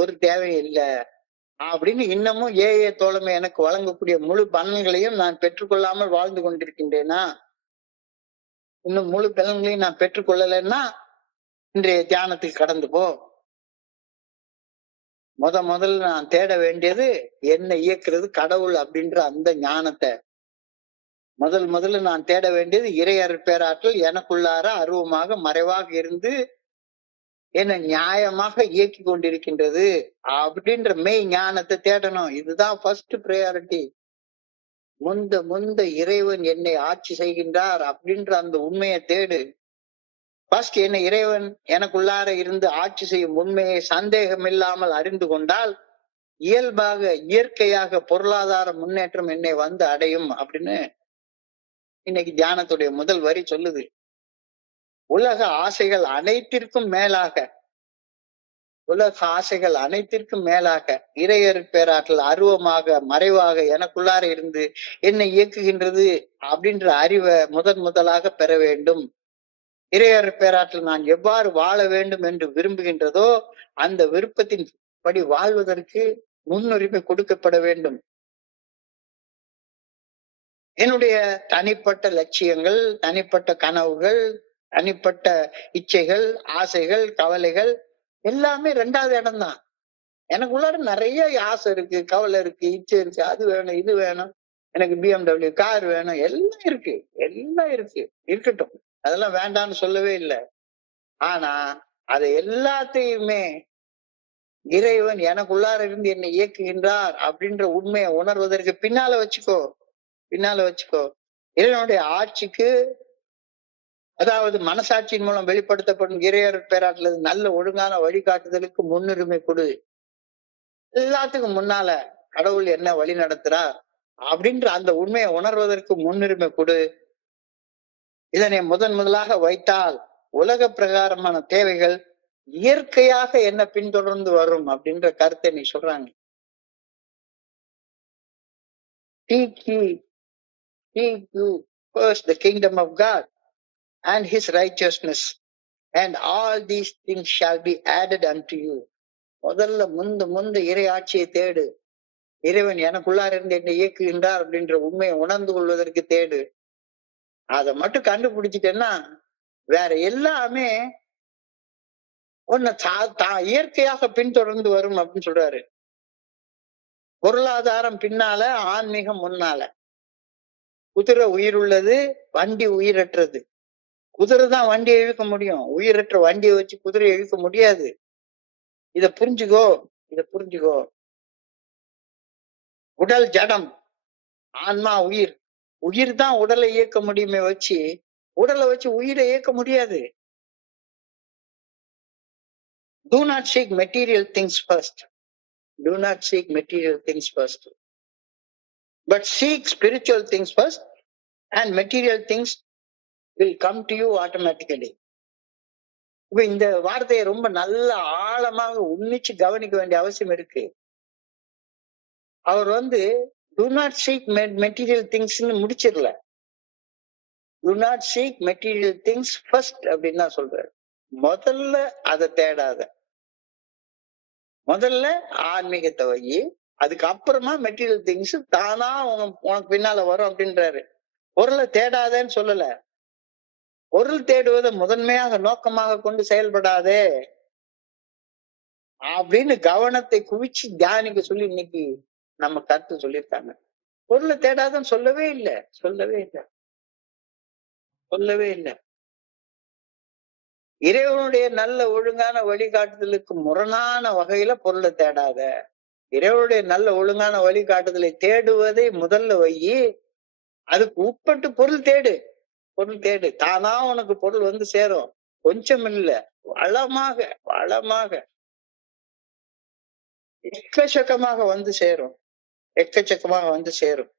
ஒரு தேவையும் இல்ல அப்படின்னு இன்னமும் AA தோழமை எனக்கு வழங்கக்கூடிய முழு பலன்களையும் நான் பெற்றுக்கொள்ளாமல் வாழ்ந்து கொண்டிருக்கின்றேனா? இன்னும் முழு பலன்களையும் நான் பெற்றுக்கொள்ளலைன்னா இன்றைய தியானத்துக்கு கடந்து போ. முதல்ல நான் தேட வேண்டியது என்னை இயக்குறது கடவுள் அப்படின்ற அந்த ஞானத்தை. முதல்ல நான் தேட வேண்டியது இறை அருட்பேராற்றல் எனக்குள்ளார அருவமாக மறைவாக இருந்து என்னை நியாயமாக இயக்கி கொண்டிருக்கின்றது அப்படின்ற மெய் ஞானத்தை தேடணும். இதுதான் ஃபர்ஸ்ட் ப்ரையாரிட்டி. முந்த இறைவன் என்னை ஆட்சி செய்கின்றார் அப்படின்ற அந்த உண்மையை தேடு. ஃபர்ஸ்ட் என்னை இறைவன் எனக்குள்ளார இருந்து ஆட்சி செய்யும் உண்மையை சந்தேகம் இல்லாமல் அறிந்து கொண்டால் இயல்பாக இயற்கையாக பொருளாதார முன்னேற்றம் என்னை வந்து அடையும் அப்படின்னு இன்னைக்கு தியானத்துடைய முதல் வரி சொல்லுது. உலக ஆசைகள் அனைத்திற்கும் மேலாக இறையர் பேராற்றல் அருவமாக மறைவாக எனக்குள்ளார இருந்து என்னை இயக்குகின்றது அப்படின்ற அறிவை முதலாக பெற வேண்டும். இறையர் பேராற்றல் நான் எவ்வாறு வாழ வேண்டும் என்று விரும்புகின்றதோ அந்த விருப்பத்தின் படி வாழ்வதற்கு முன்னுரிமை கொடுக்கப்பட வேண்டும். என்னுடைய தனிப்பட்ட லட்சியங்கள், தனிப்பட்ட கனவுகள், தனிப்பட்ட இச்சைகள், ஆசைகள், கவலைகள் எல்லாமே 2வது இடம் தான். எனக்குள்ளார நிறைய ஆசை இருக்கு, கவலை இருக்கு, இச்சை இருக்கு, அது வேணும், இது வேணும், எனக்கு BMW கார் வேணும், எல்லாம் இருக்கு, இருக்கட்டும், அதெல்லாம் வேண்டாம்னு சொல்லவே இல்லை. ஆனா அதை எல்லாத்தையுமே இறைவன் எனக்குள்ளார இருந்து என்னை இயக்குகின்றார் அப்படின்ற உண்மையை உணர்வதற்கு பின்னால வச்சுக்கோ. இறைவனுடைய ஆட்சிக்கு, அதாவது மனசாட்சியின் மூலம் வெளிப்படுத்தப்படும் இறையர் பேராற்றல் நல்ல ஒழுங்கான வழிகாட்டுதலுக்கு முன்னுரிமை கொடு. எல்லாத்துக்கும் முன்னால கடவுள் என்ன வழி நடத்துறார் அப்படின்ற அந்த உண்மையை உணர்வதற்கு முன்னுரிமை கொடு. இதனை முதலாக வைத்தால் உலக பிரகாரமான தேவைகள் இயற்கையாக என்ன பின்தொடர்ந்து வரும் அப்படின்ற கருத்தை நீ சொல்றாங்க. Seek you first the kingdom of God and his righteousness, and all these things shall be added unto you. முதல்ல முந்த இறை ஆட்சியை தேடு. இறைவன் எனக்குள்ளார இருந்து என்னை இயக்குகின்றார் அப்படின்ற உண்மையை உணர்ந்து கொள்வதற்கு தேடு. அதை மட்டும் கண்டுபிடிச்சிட்டேன்னா வேற எல்லாமே ஒன்னு இயற்கையாக பின்தொடர்ந்து வரும் அப்படின்னு சொல்றாரு. பொருளாதாரம் பின்னால, ஆன்மீகம் முன்னால. குதிரை உயிர் உள்ளது, வண்டி உயிரற்றது. குதிரை தான் வண்டியை இழுக்க முடியும், உயிரற்ற வண்டியை வச்சு குதிரையை இழுக்க முடியாது. இத புரிஞ்சுக்கோ, இத புரிஞ்சுக்கோ. உடல் ஜடம், ஆன்மா உயிர். உயிர் தான் உடலை இயக்க முடியுமே வச்சு, உடலை வச்சு உயிரை இயக்க முடியாது. Do not seek material things first. Do not seek material things first. But seek spiritual things first, and material things will come to you automatically. இப்ப இந்த வார்த்தையை ரொம்ப நல்ல ஆழமாக உன்னிச்சு கவனிக்க வேண்டிய அவசியம் இருக்கு. அவர் do not seek material things முடிச்சிடல. Do not seek material things first அப்படின்னு தான் சொல்றாரு. முதல்ல அதை தேடாத, முதல்ல ஆன்மீகத்தை வை, அதுக்கப்புறமா மெட்டீரியல் திங்ஸ் தானா உனக்கு பின்னால வரும் அப்படின்றாரு. பொருளை தேடாதேன்னு சொல்லல, பொருள் தேடுவதை முதன்மையாக நோக்கமாக கொண்டு செயல்படாதே அப்படின்னு கவனத்தை குவிச்சு தியானிக்க சொல்லி இன்னைக்கு நம்ம கருத்து சொல்லியிருக்காங்க. பொருளை தேடாதன்னு சொல்லவே இல்லை, சொல்லவே இல்லை, சொல்லவே இல்லை. இறைவனுடைய நல்ல ஒழுங்கான வழிகாட்டுதலுக்கு முரணான வகையில பொருளை தேடாத. இறைவனுடைய நல்ல ஒழுங்கான வழிகாட்டுதலை தேடுவதை முதல்ல வை, அதுக்கு உட்பட்டு பொருள் தேடு, பொருள் தேடு. தானா உனக்கு பொருள் சேரும். கொஞ்சம் இல்ல, வளமாக வளமாக எக்கச்சக்கமாக சேரும், எக்கச்சக்கமாக சேரும்.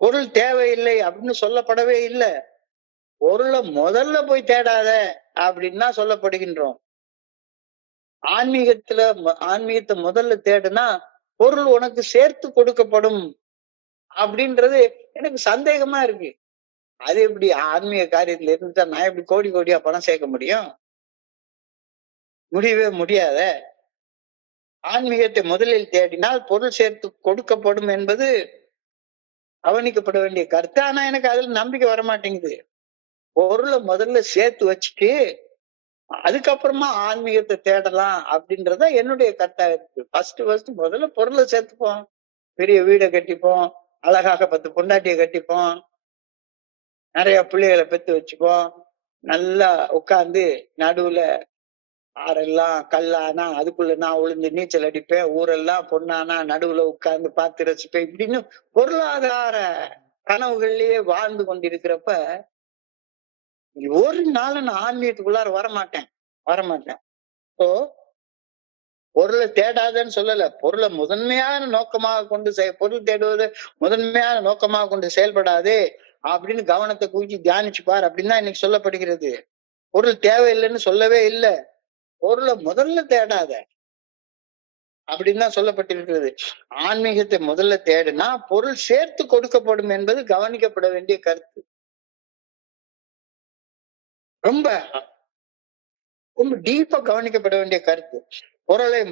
பொருள் தேவையில்லை அப்படின்னு சொல்லப்படவே இல்லை. பொருளை முதல்ல போய் தேடாத அப்படின்னு தான் சொல்லப்படுகின்றோம். ஆன்மீகத்தை முதல்ல தேடுனா பொருள் உனக்கு சேர்த்து கொடுக்கப்படும் அப்படின்றது எனக்கு சந்தேகமா இருக்கு. அது எப்படி ஆன்மீக காரியத்துல இருந்துட்டா நான் எப்படி கோடி கோடியா பணம் சேர்க்க முடியும்? முடியவே முடியாத. ஆன்மீகத்தை முதலில் தேடினால் பொருள் சேர்த்து கொடுக்கப்படும் என்பது கவனிக்கப்பட வேண்டிய கருத்து. ஆனா எனக்கு அதுல நம்பிக்கை வரமாட்டேங்குது. பொருளை முதல்ல சேர்த்து வச்சுட்டு அதுக்கப்புறமா ஆன்மீகத்தை தேடலாம் அப்படின்றத என்னுடைய கருத்தா இருக்கு. ஃபர்ஸ்ட் முதல்ல பொருளை சேர்த்துப்போம், பெரிய வீடை கட்டிப்போம், அழகாக 10 பொண்டாட்டியை கட்டிப்போம், நிறைய பிள்ளைகளை பெத்து வச்சுப்போம், நல்லா உட்கார்ந்து நடுவுல ஆறெல்லாம் கல்லானா அதுக்குள்ள நான் உளுந்து நீச்சல் அடிப்பேன், ஊரெல்லாம் பொண்ணானா நடுவுல உட்கார்ந்து பார்த்து ரசிப்பேன், இப்படின்னு பொருளாதார கனவுகள்லயே வாழ்ந்து கொண்டிருக்கிறப்ப ஒரு நாள் நான் ஆன்மீகத்துக்குள்ளார வரமாட்டேன். இப்போ பொருளை தேடாதன்னு சொல்லல, பொருளை முதன்மையான நோக்கமாக கொண்டு பொருள் தேடுவது முதன்மையான நோக்கமாக கொண்டு செயல்படாதே அப்படின்னு கவனத்தை குவிச்சு தியானிச்சு பார் அப்படின்னு தான் இன்னைக்கு சொல்லப்படுகிறது. பொருள் தேவையில்லைன்னு சொல்லவே இல்லை, பொருளை முதல்ல தேடாத அப்படின்னு தான் சொல்லப்பட்டிருக்கிறது. ஆன்மீகத்தை முதல்ல தேடுனா பொருள் சேர்த்து கொடுக்கப்படும் என்பது கவனிக்கப்பட வேண்டிய கருத்து. ரொம்ப ரொம்ப டீப்பா கவனிக்கப்பட வேண்டிய கருத்து.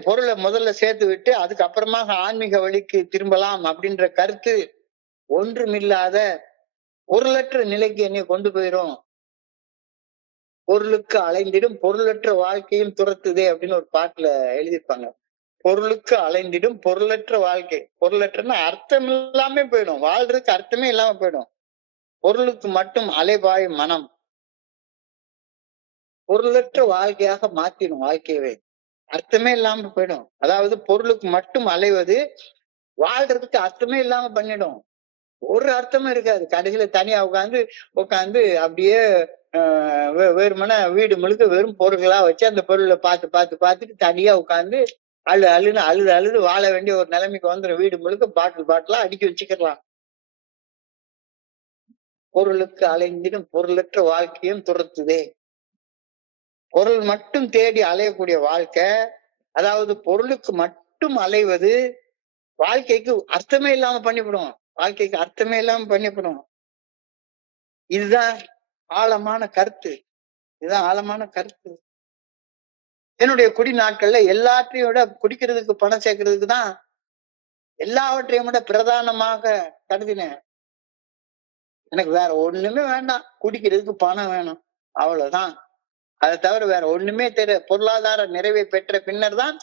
பொருளை முதல்ல சேர்த்து விட்டு அதுக்கப்புறமாக ஆன்மீக வழிக்கு திரும்பலாம் அப்படின்ற கருத்து ஒன்றுமில்லாத பொருளற்ற நிலைக்கு என்னை கொண்டு போயிரும். பொருளுக்கு அலைந்திடும் பொருளற்ற வாழ்க்கையும் துரத்துதே அப்படின்னு ஒரு பாட்டுல எழுதியிருப்பாங்க. பொருளுக்கு அலைந்திடும் பொருளற்ற வாழ்க்கை. பொருளற்றன்னா அர்த்தம் இல்லாம போயிடும், வாழ்றதுக்கு அர்த்தமே இல்லாம போயிடும். பொருளுக்கு மட்டும் அலைபாயும் மனம் பொருளற்ற வாழ்க்கையாக மாத்திடும் வாழ்க்கையவே, அர்த்தமே இல்லாம போயிடும். அதாவது பொருளுக்கு மட்டும் அலைவது வாழ்றதுக்கு அர்த்தமே இல்லாம பண்ணிடும். ஒரு அர்த்தமும் இருக்காது. கடைசியில தனியா உட்காந்து அப்படியே வெறுமன வீடு முழுக்க வெறும் பொருள்களா வச்சு அந்த பொருளை பார்த்துட்டு தனியா உட்காந்து அழுது வாழ வேண்டிய ஒரு நிலைமைக்கு வந்துடும். வீடு முழுக்க பாட்டிலா அடுக்கி வச்சுக்கலாம். பொருளுக்கு அலைந்திடும் பொருளற்ற வாழ்க்கையும் துரத்துதே. பொருள் மட்டும் தேடி அலையக்கூடிய வாழ்க்கை, அதாவது பொருளுக்கு மட்டும் அலைவது வாழ்க்கைக்கு அர்த்தமே இல்லாம பண்ணிவிடும். வாழ்க்கைக்கு அர்த்தமே இல்லாம பண்ணிவிடும். இதுதான் ஆழமான கருத்து. இதுதான் ஆழமான கருத்து. என்னுடைய குடி நாட்கள்ல எல்லாத்தையும் விட குடிக்கிறதுக்கு பணம் சேர்க்கறதுக்கு தான் எல்லாவற்றையும் விட பிரதானமாக கருதினேன். எனக்கு வேற ஒண்ணுமே வேண்டாம், குடிக்கிறதுக்கு பணம் வேணும், அவ்வளவுதான். அதை தவிர வேற ஒண்ணுமே தெரியல. பொருளாதார நிறைவை பெற்ற பின்னர் தான்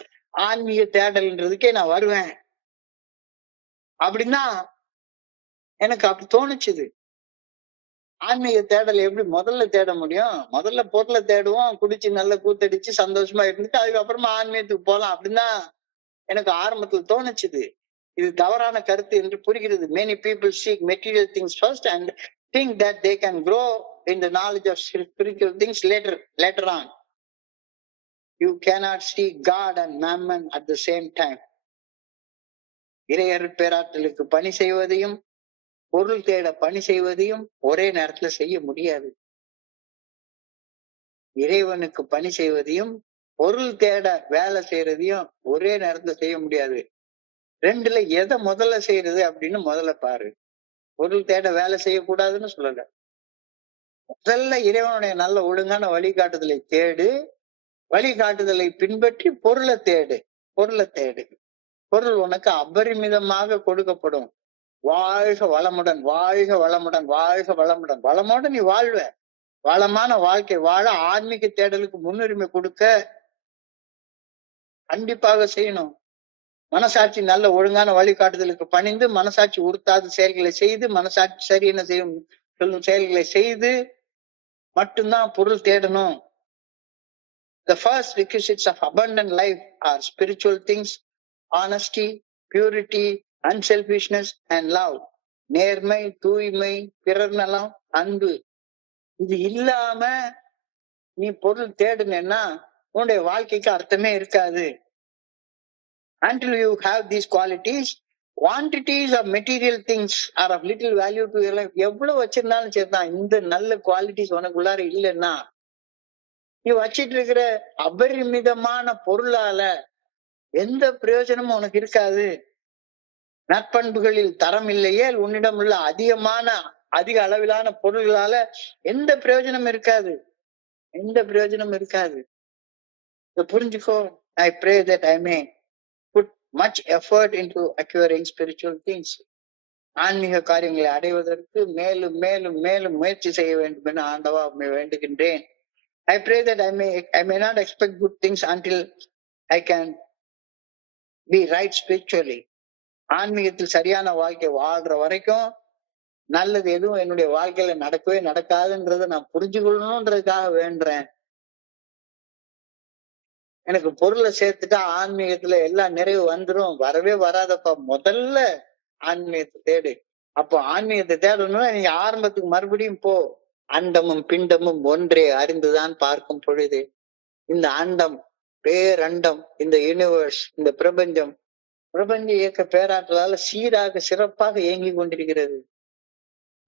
ஆன்மீக தேடல்ன்றதுக்கே நான் வருவேன் அப்படின்னா எனக்கு அப்படி தோணுச்சுது. ஆன்மீக தேடல் எப்படி முதல்ல தேட முடியும்? முதல்ல பொருளை தேடுவோம், குடிச்சு நல்ல கூத்தடிச்சு சந்தோஷமா இருந்துட்டு அதுக்கப்புறமா ஆன்மீகத்துக்கு போலாம் அப்படின்னு எனக்கு ஆரம்பத்துல தோணுச்சுது. இது தவறான கருத்து என்று புரிகிறது. Many people seek material things first and think that they can grow in the knowledge of spiritual things later on. You cannot seek God and mammon at the same time. இறையருள் பேராற்றலுக்கு பணி செய்வதையும் பொருள் தேட பணி செய்வதையும் ஒரே நேரத்துல செய்ய முடியாது. இறைவனுக்கு பணி செய்வதையும் பொருள் தேட வேலை செய்யறதையும் ஒரே நேரத்துல செய்ய முடியாது. ரெண்டுல எதை முதல்ல செய்யறது அப்படின்னு முதல்ல பாரு. பொருள் தேட வேலை செய்யக்கூடாதுன்னு சொல்லல. முதல்ல இறைவனுடைய நல்ல ஒழுங்கான வழிகாட்டுதலை தேடு, வழிகாட்டுதலை பின்பற்றி பொருளை தேடு. பொருள் உனக்கு அபரிமிதமாக கொடுக்கப்படும். வாழ்க வளமுடன், வாழ்க வளமுடன், வாழ்க வளமுடன். வளமோட நீ வாழ்வ. வளமான வாழ்க்கை வாழ ஆன்மீக தேடலுக்கு முன்னுரிமை கொடுக்க கண்டிப்பாக செய்யணும். மனசாட்சி நல்ல ஒழுங்கான வழிகாட்டுதலுக்கு பணிந்து மனசாட்சி உறுத்தாத செயல்களை செய்து மனசாட்சி சரி என்ன செய்யும் சொல்லும் செயல்களை செய்து மட்டும்தான் பொருள் தேடணும். The first requisites of abundant life are spiritual things, honesty, purity, unselfishness and love. நேர்மை, தூய்மை, பிறர் நலம், அன்பு. இது இல்லாம நீ பொருள் தேடுனேன்னா உன்னுடைய வாழ்க்கைக்கு அர்த்தமே இருக்காது. Until you have these qualities, quantities of material things are of little value to your life. எவ்வளவு வச்சிருந்தாலும் சரிதான், இந்த நல்ல குவாலிட்டிஸ் உனக்குள்ளார இல்லைன்னா நீ வச்சிட்டு இருக்கிற அபரிமிதமான பொருளால எந்த பிரயோஜனமும் உனக்கு இருக்காது. நற்பண்புகளில் தரம் இல்லையே உன்னிடம் உள்ள அதிக அளவிலான பொருள்களால எந்த பிரயோஜனம் இருக்காது. புரிஞ்சுக்கோ. I pray that I may put much effort into acquiring spiritual things. ஆன்மீக காரியங்களை அடைவதற்கு மேலும் மேலும் மேலும் முயற்சி செய்ய வேண்டும் என ஆண்டவா வேண்டுகின்றேன். I pray that I may not expect good things until I can be right spiritually. ஆன்மீகத்தில் சரியான வாழ்க்கை வாழ்ற வரைக்கும் நல்லது எதுவும் என்னுடைய வாழ்க்கையில நடக்கவே நடக்காதுன்றதை நான் புரிஞ்சுக்கொள்ளணும்ன்றதுக்காக வேண்டுறேன். எனக்கு பொருளை சேர்த்துட்டா ஆன்மீகத்துல எல்லா நிறைவு வந்துடும், வரவே வராதப்பா. முதல்ல ஆன்மீகத்தை தேடு. அப்போ ஆன்மீகத்தை தேடணும்னா நீங்க ஆரம்பத்துக்கு மறுபடியும் போ. அண்டமும் பிண்டமும் ஒன்றே அறிந்துதான் பார்க்கும் பொழுது இந்த அண்டம், பேரண்டம், இந்த யூனிவர்ஸ், இந்த பிரபஞ்ச இயக்க பேராற்றலால சீராக சிறப்பாக இயங்கி கொண்டிருக்கிறது.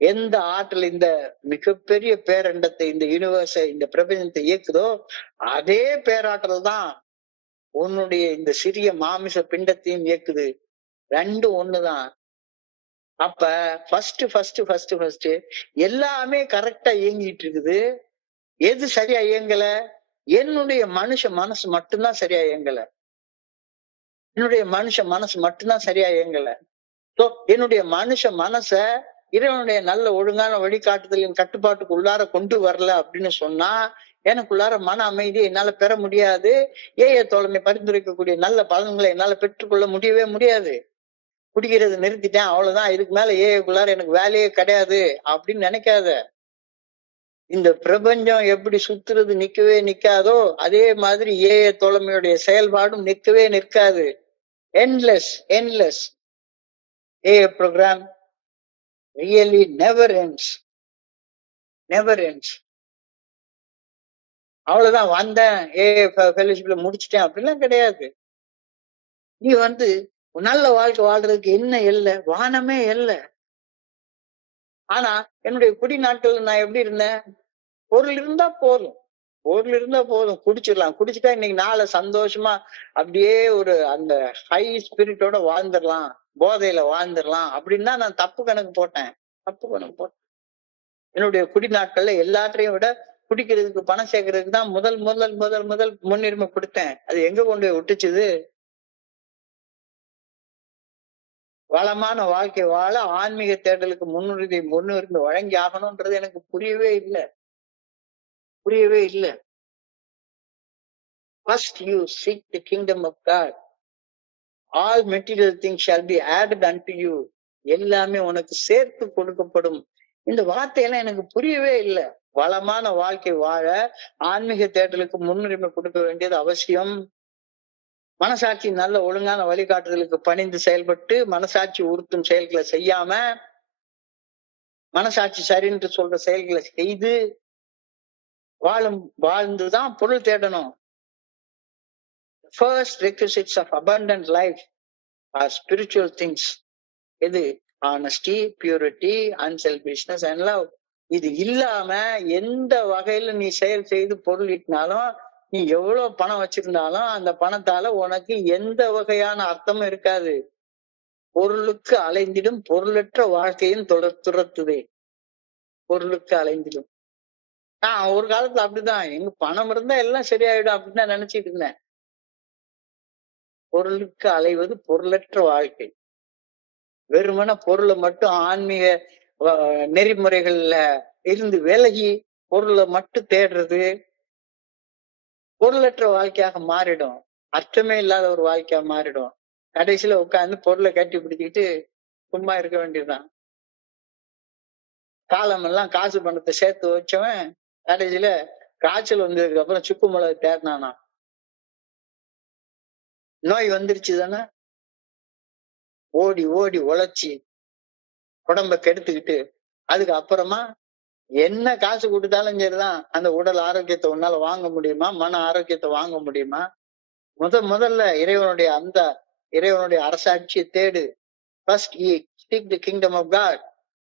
எந்த ஆற்றல் இந்த மிகப்பெரிய பேரண்டத்தை, இந்த யூனிவர்ஸை, இந்த பிரபஞ்சத்தை இயக்குதோ அதே பேராற்றல் தான் உன்னுடைய இந்த சிறிய மாமிச பிண்டத்தையும் இயக்குது. ரெண்டும் ஒண்ணுதான். அப்ப ஃபர்ஸ்ட் எல்லாமே கரெக்டா இயங்கிட்டு இருக்குது. எது சரியா இயங்கல? என்னுடைய மனசு மட்டும்தான் சரியா இயங்கல. என்னுடைய மனச இறைவனுடைய நல்ல ஒழுங்கான வழிகாட்டுதலின் கட்டுப்பாட்டுக்கு உள்ளார கொண்டு வரல அப்படின்னு சொன்னா எனக்குள்ளார மன அமைதியை என்னால பெற முடியாது. தோழமை பரிந்துரைக்கக்கூடிய நல்ல பலன்களை என்னால பெற்றுக்கொள்ள முடியவே முடியாது. குடிக்கிறது நிறுத்திட்டேன் அவ்வளவுதான், இதுக்கு மேல ஏக்குள்ளார எனக்கு வேலையே கிடையாது அப்படின்னு நினைக்காத. இந்த பிரபஞ்சம் எப்படி சுத்துறது நிக்கவே நிக்காதோ அதே மாதிரி தோழமையுடைய செயல்பாடும் நிற்கவே நிற்காது. endless program really never ends. அவ்வளவுதான் வந்தேன் ஃபெலோஷிப்ல முடிச்சிட்டேன் அப்படிலாம் கிடையாது. நீ நல்ல வாழ்க்கை வாழ்றதுக்கு என்ன எல்லை? வானமே எல்லை. ஆனா என்னுடைய குடி நாட்கள் நான் எப்படி இருந்தேன்? பொருள் இருந்தா போதும், குடிச்சிடலாம். குடிச்சுட்டா இன்னைக்கு நாளை சந்தோஷமா அப்படியே அந்த ஹை ஸ்பிரிட்டோட வாழ்ந்துடலாம், போதையில வாழ்ந்துடலாம் அப்படின்னு தான் நான் தப்பு கணக்கு போட்டேன். என்னுடைய குடி நாட்கள்ல எல்லாத்தையும் விட குடிக்கிறதுக்கு பணம் சேர்க்கறதுக்கு தான் முதல் முன்னுரிமை கொடுத்தேன். அது எங்க கொண்டு போய் விட்டுச்சுது? வளமான வாழ்க்கை வாழ ஆன்மீக தேடலுக்கு முன்னுரிமை வழங்கி ஆகணும்ன்றது எனக்கு புரியவே இல்லை. First you seek the kingdom of God. All material things shall be added unto you. எல்லாமே உனக்கு சேர்த்து கொடுக்கப்படும். இந்த வார்த்தையெல்லாம் எனக்கு புரியவே இல்லை. வளமான வாழ்க்கை வாழ ஆன்மீக தேடலுக்கு முன்னுரிமை கொடுக்க வேண்டியது அவசியம். மனசாட்சி நல்ல ஒழுங்கான வழிகாட்டுதலுக்கு பணிந்து செயல்பட்டு மனசாட்சி உறுத்தும் செயல்களை செய்யாம, மனசாட்சி சரின்னு சொல்ற செயல்களை செய்து வாழ்ந்துதான் பொருள் தேடணும். First requisites of abundant life are spiritual things. இது honesty, purity, unselfishness and love. இது இல்லாம எந்த வகையில நீ செயல் செய்து பொருள் ஈட்டினாலும், நீ எவ்வளவு பணம் வச்சிருந்தாலும் அந்த பணத்தால உனக்கு எந்த வகையான அர்த்தமும் இருக்காது. பொருளுக்கு அலைந்திடும் பொருளற்ற வாழ்க்கையும் துரத்துதே. பொருளுக்கு அலைந்திடும். நான் ஒரு காலத்துல அப்படிதான், எங்க பணம் இருந்தா எல்லாம் சரியாயிடும் அப்படின்னு தான் நினைச்சிட்டு இருந்தேன். பொருளுக்கு அலைவது பொருளற்ற வாழ்க்கை. வெறுமன பொருளை மட்டும் ஆன்மீக நெறிமுறைகள்ல இருந்து விலகி பொருளை மட்டும் தேடுறது பொருளற்ற வாழ்க்கையாக மாறிடும். அர்த்தமே இல்லாத ஒரு வாழ்க்கையா மாறிடும். கடைசியில உட்கார்ந்து பொருளை கட்டி பிடிச்சிக்கிட்டு சும்மா இருக்க வேண்டியதுதான். காலம் எல்லாம் காசு பணத்தை சேர்த்து வச்சவன் கடைசியில காய்ச்சல் வந்ததுக்கு அப்புறம் சுக்கு மிளகு தேடினானா. நோய் வந்துருச்சு தானே, ஓடி ஓடி உழைச்சி உடம்ப கெடுத்துக்கிட்டு அதுக்கு அப்புறமா என்ன காசு கொடுத்தாலும் சரிதான், அந்த உடல் ஆரோக்கியத்தை உன்னால வாங்க முடியுமா? மன ஆரோக்கியத்தை வாங்க முடியுமா? முதல்ல இறைவனுடைய அரசாட்சியை தேடு. First seek the kingdom of God.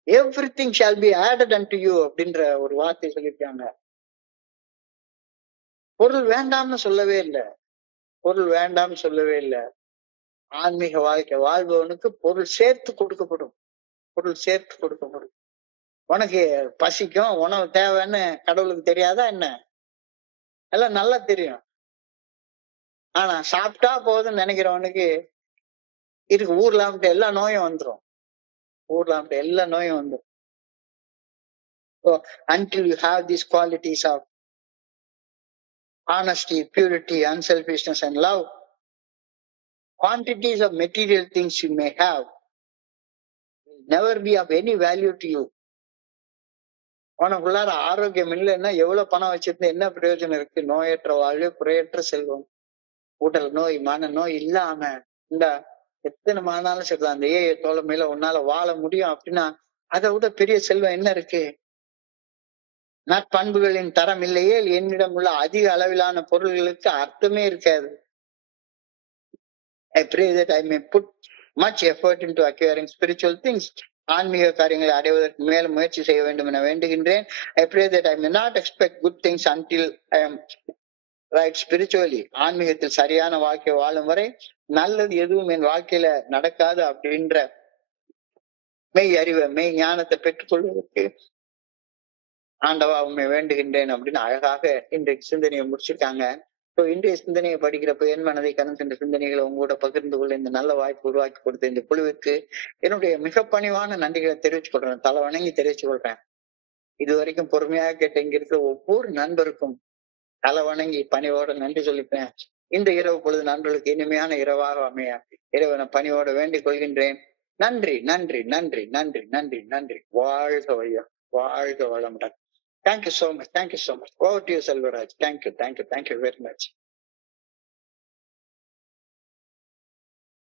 Everything shall be added unto you அப்படின்ற ஒரு வார்த்தை சொல்லியிருக்காங்க. பொருள் வேண்டாம்னு சொல்லவே இல்லை. பொருள் வேண்டாம்னு சொல்லவே இல்லை. ஆன்மீக வாழ்க்கை வாழ்பவனுக்கு பொருள் சேர்த்து கொடுக்கப்படும். பொருள் சேர்த்து கொடுக்கப்படும். உனக்கு பசிக்கும், உணவு தேவைன்னு கடவுளுக்கு தெரியாதா என்ன? எல்லாம் நல்லா தெரியும். ஆனா சாப்பிட்டா போதுன்னு நினைக்கிறவனுக்கு இருக்கு ஊர்லாம்ட்டு எல்லா நோயும் வந்துடும். ஊர்லாம்ட்டு எல்லா நோயும் வந்துடும். So until you have these qualities of honesty, purity, unselfishness and love, quantities of material things you may have will never be of any value to you. உனக்குள்ளார ஆரோக்கியம் இல்லைன்னா எவ்வளவு பணம் வச்சிருந்தா என்ன பிரயோஜனம் இருக்கு? நோயற்ற வாழ்வு, குறையற்ற செல்வம். உடல் நோய், மன நோய் இல்லாம இந்த எத்தனை மானாலும் சரிதான், அந்த தோழமையில உன்னால வாழ முடியும் அப்படின்னா அதை விட பெரிய செல்வம் என்ன இருக்கு? நற்பண்புகளின் தரம் இல்லையே என்னிடம் உள்ள அதிக அளவிலான பொருள்களுக்கு அர்த்தமே இருக்காது. I pray that I may put much effort into acquiring spiritual things. ஆன்மீக காரியங்களை அடைவதற்கு மேலும் முயற்சி செய்ய வேண்டும் என வேண்டுகின்றேன். I pray that I may not expect good things until I am right spiritually. ஆன்மீகத்தில் சரியான வாழ்க்கை வாழும் வரை நல்லது எதுவும் என் வாழ்க்கையில நடக்காது அப்படின்ற மெய் அறிவை, மெய் ஞானத்தை பெற்றுக்கொள்வதற்கு ஆண்டவா உண்மை வேண்டுகின்றேன் அப்படின்னு அழகாக இன்றைக்கு சிந்தனையை முடிச்சிருக்காங்க. ஸோ இன்றைய சிந்தனையை படிக்கிறப்ப என் மனதை கலந்து சிந்தனைகளை உங்களோட பகிர்ந்து கொள்ள இந்த நல்ல வாய்ப்பு உருவாக்கி கொடுத்த இந்த குழுவிற்கு என்னுடைய மிக பணிவான நன்றிகளை தெரிவிச்சு கொள்றேன். தலை வணங்கி தெரிவிச்சு கொள்றேன். இது வரைக்கும் பொறுமையாக கேட்ட இங்க இருக்கிற ஒவ்வொரு நண்பருக்கும் தலை வணங்கி பணிவோட நன்றி சொல்லிப்பேன். இந்த இரவு பொழுது நண்பர்களுக்கு இனிமையான இரவாக அமைய இறைவனை பணிவோட வேண்டிக் கொள்கின்றேன். நன்றி நன்றி நன்றி நன்றி நன்றி நன்றி. வாழ்க வையம், வாழ்க வளமுடன். Thank you so much. Thank you so much. Over to you, Selvaraj. Thank you. Thank you. Thank you very much.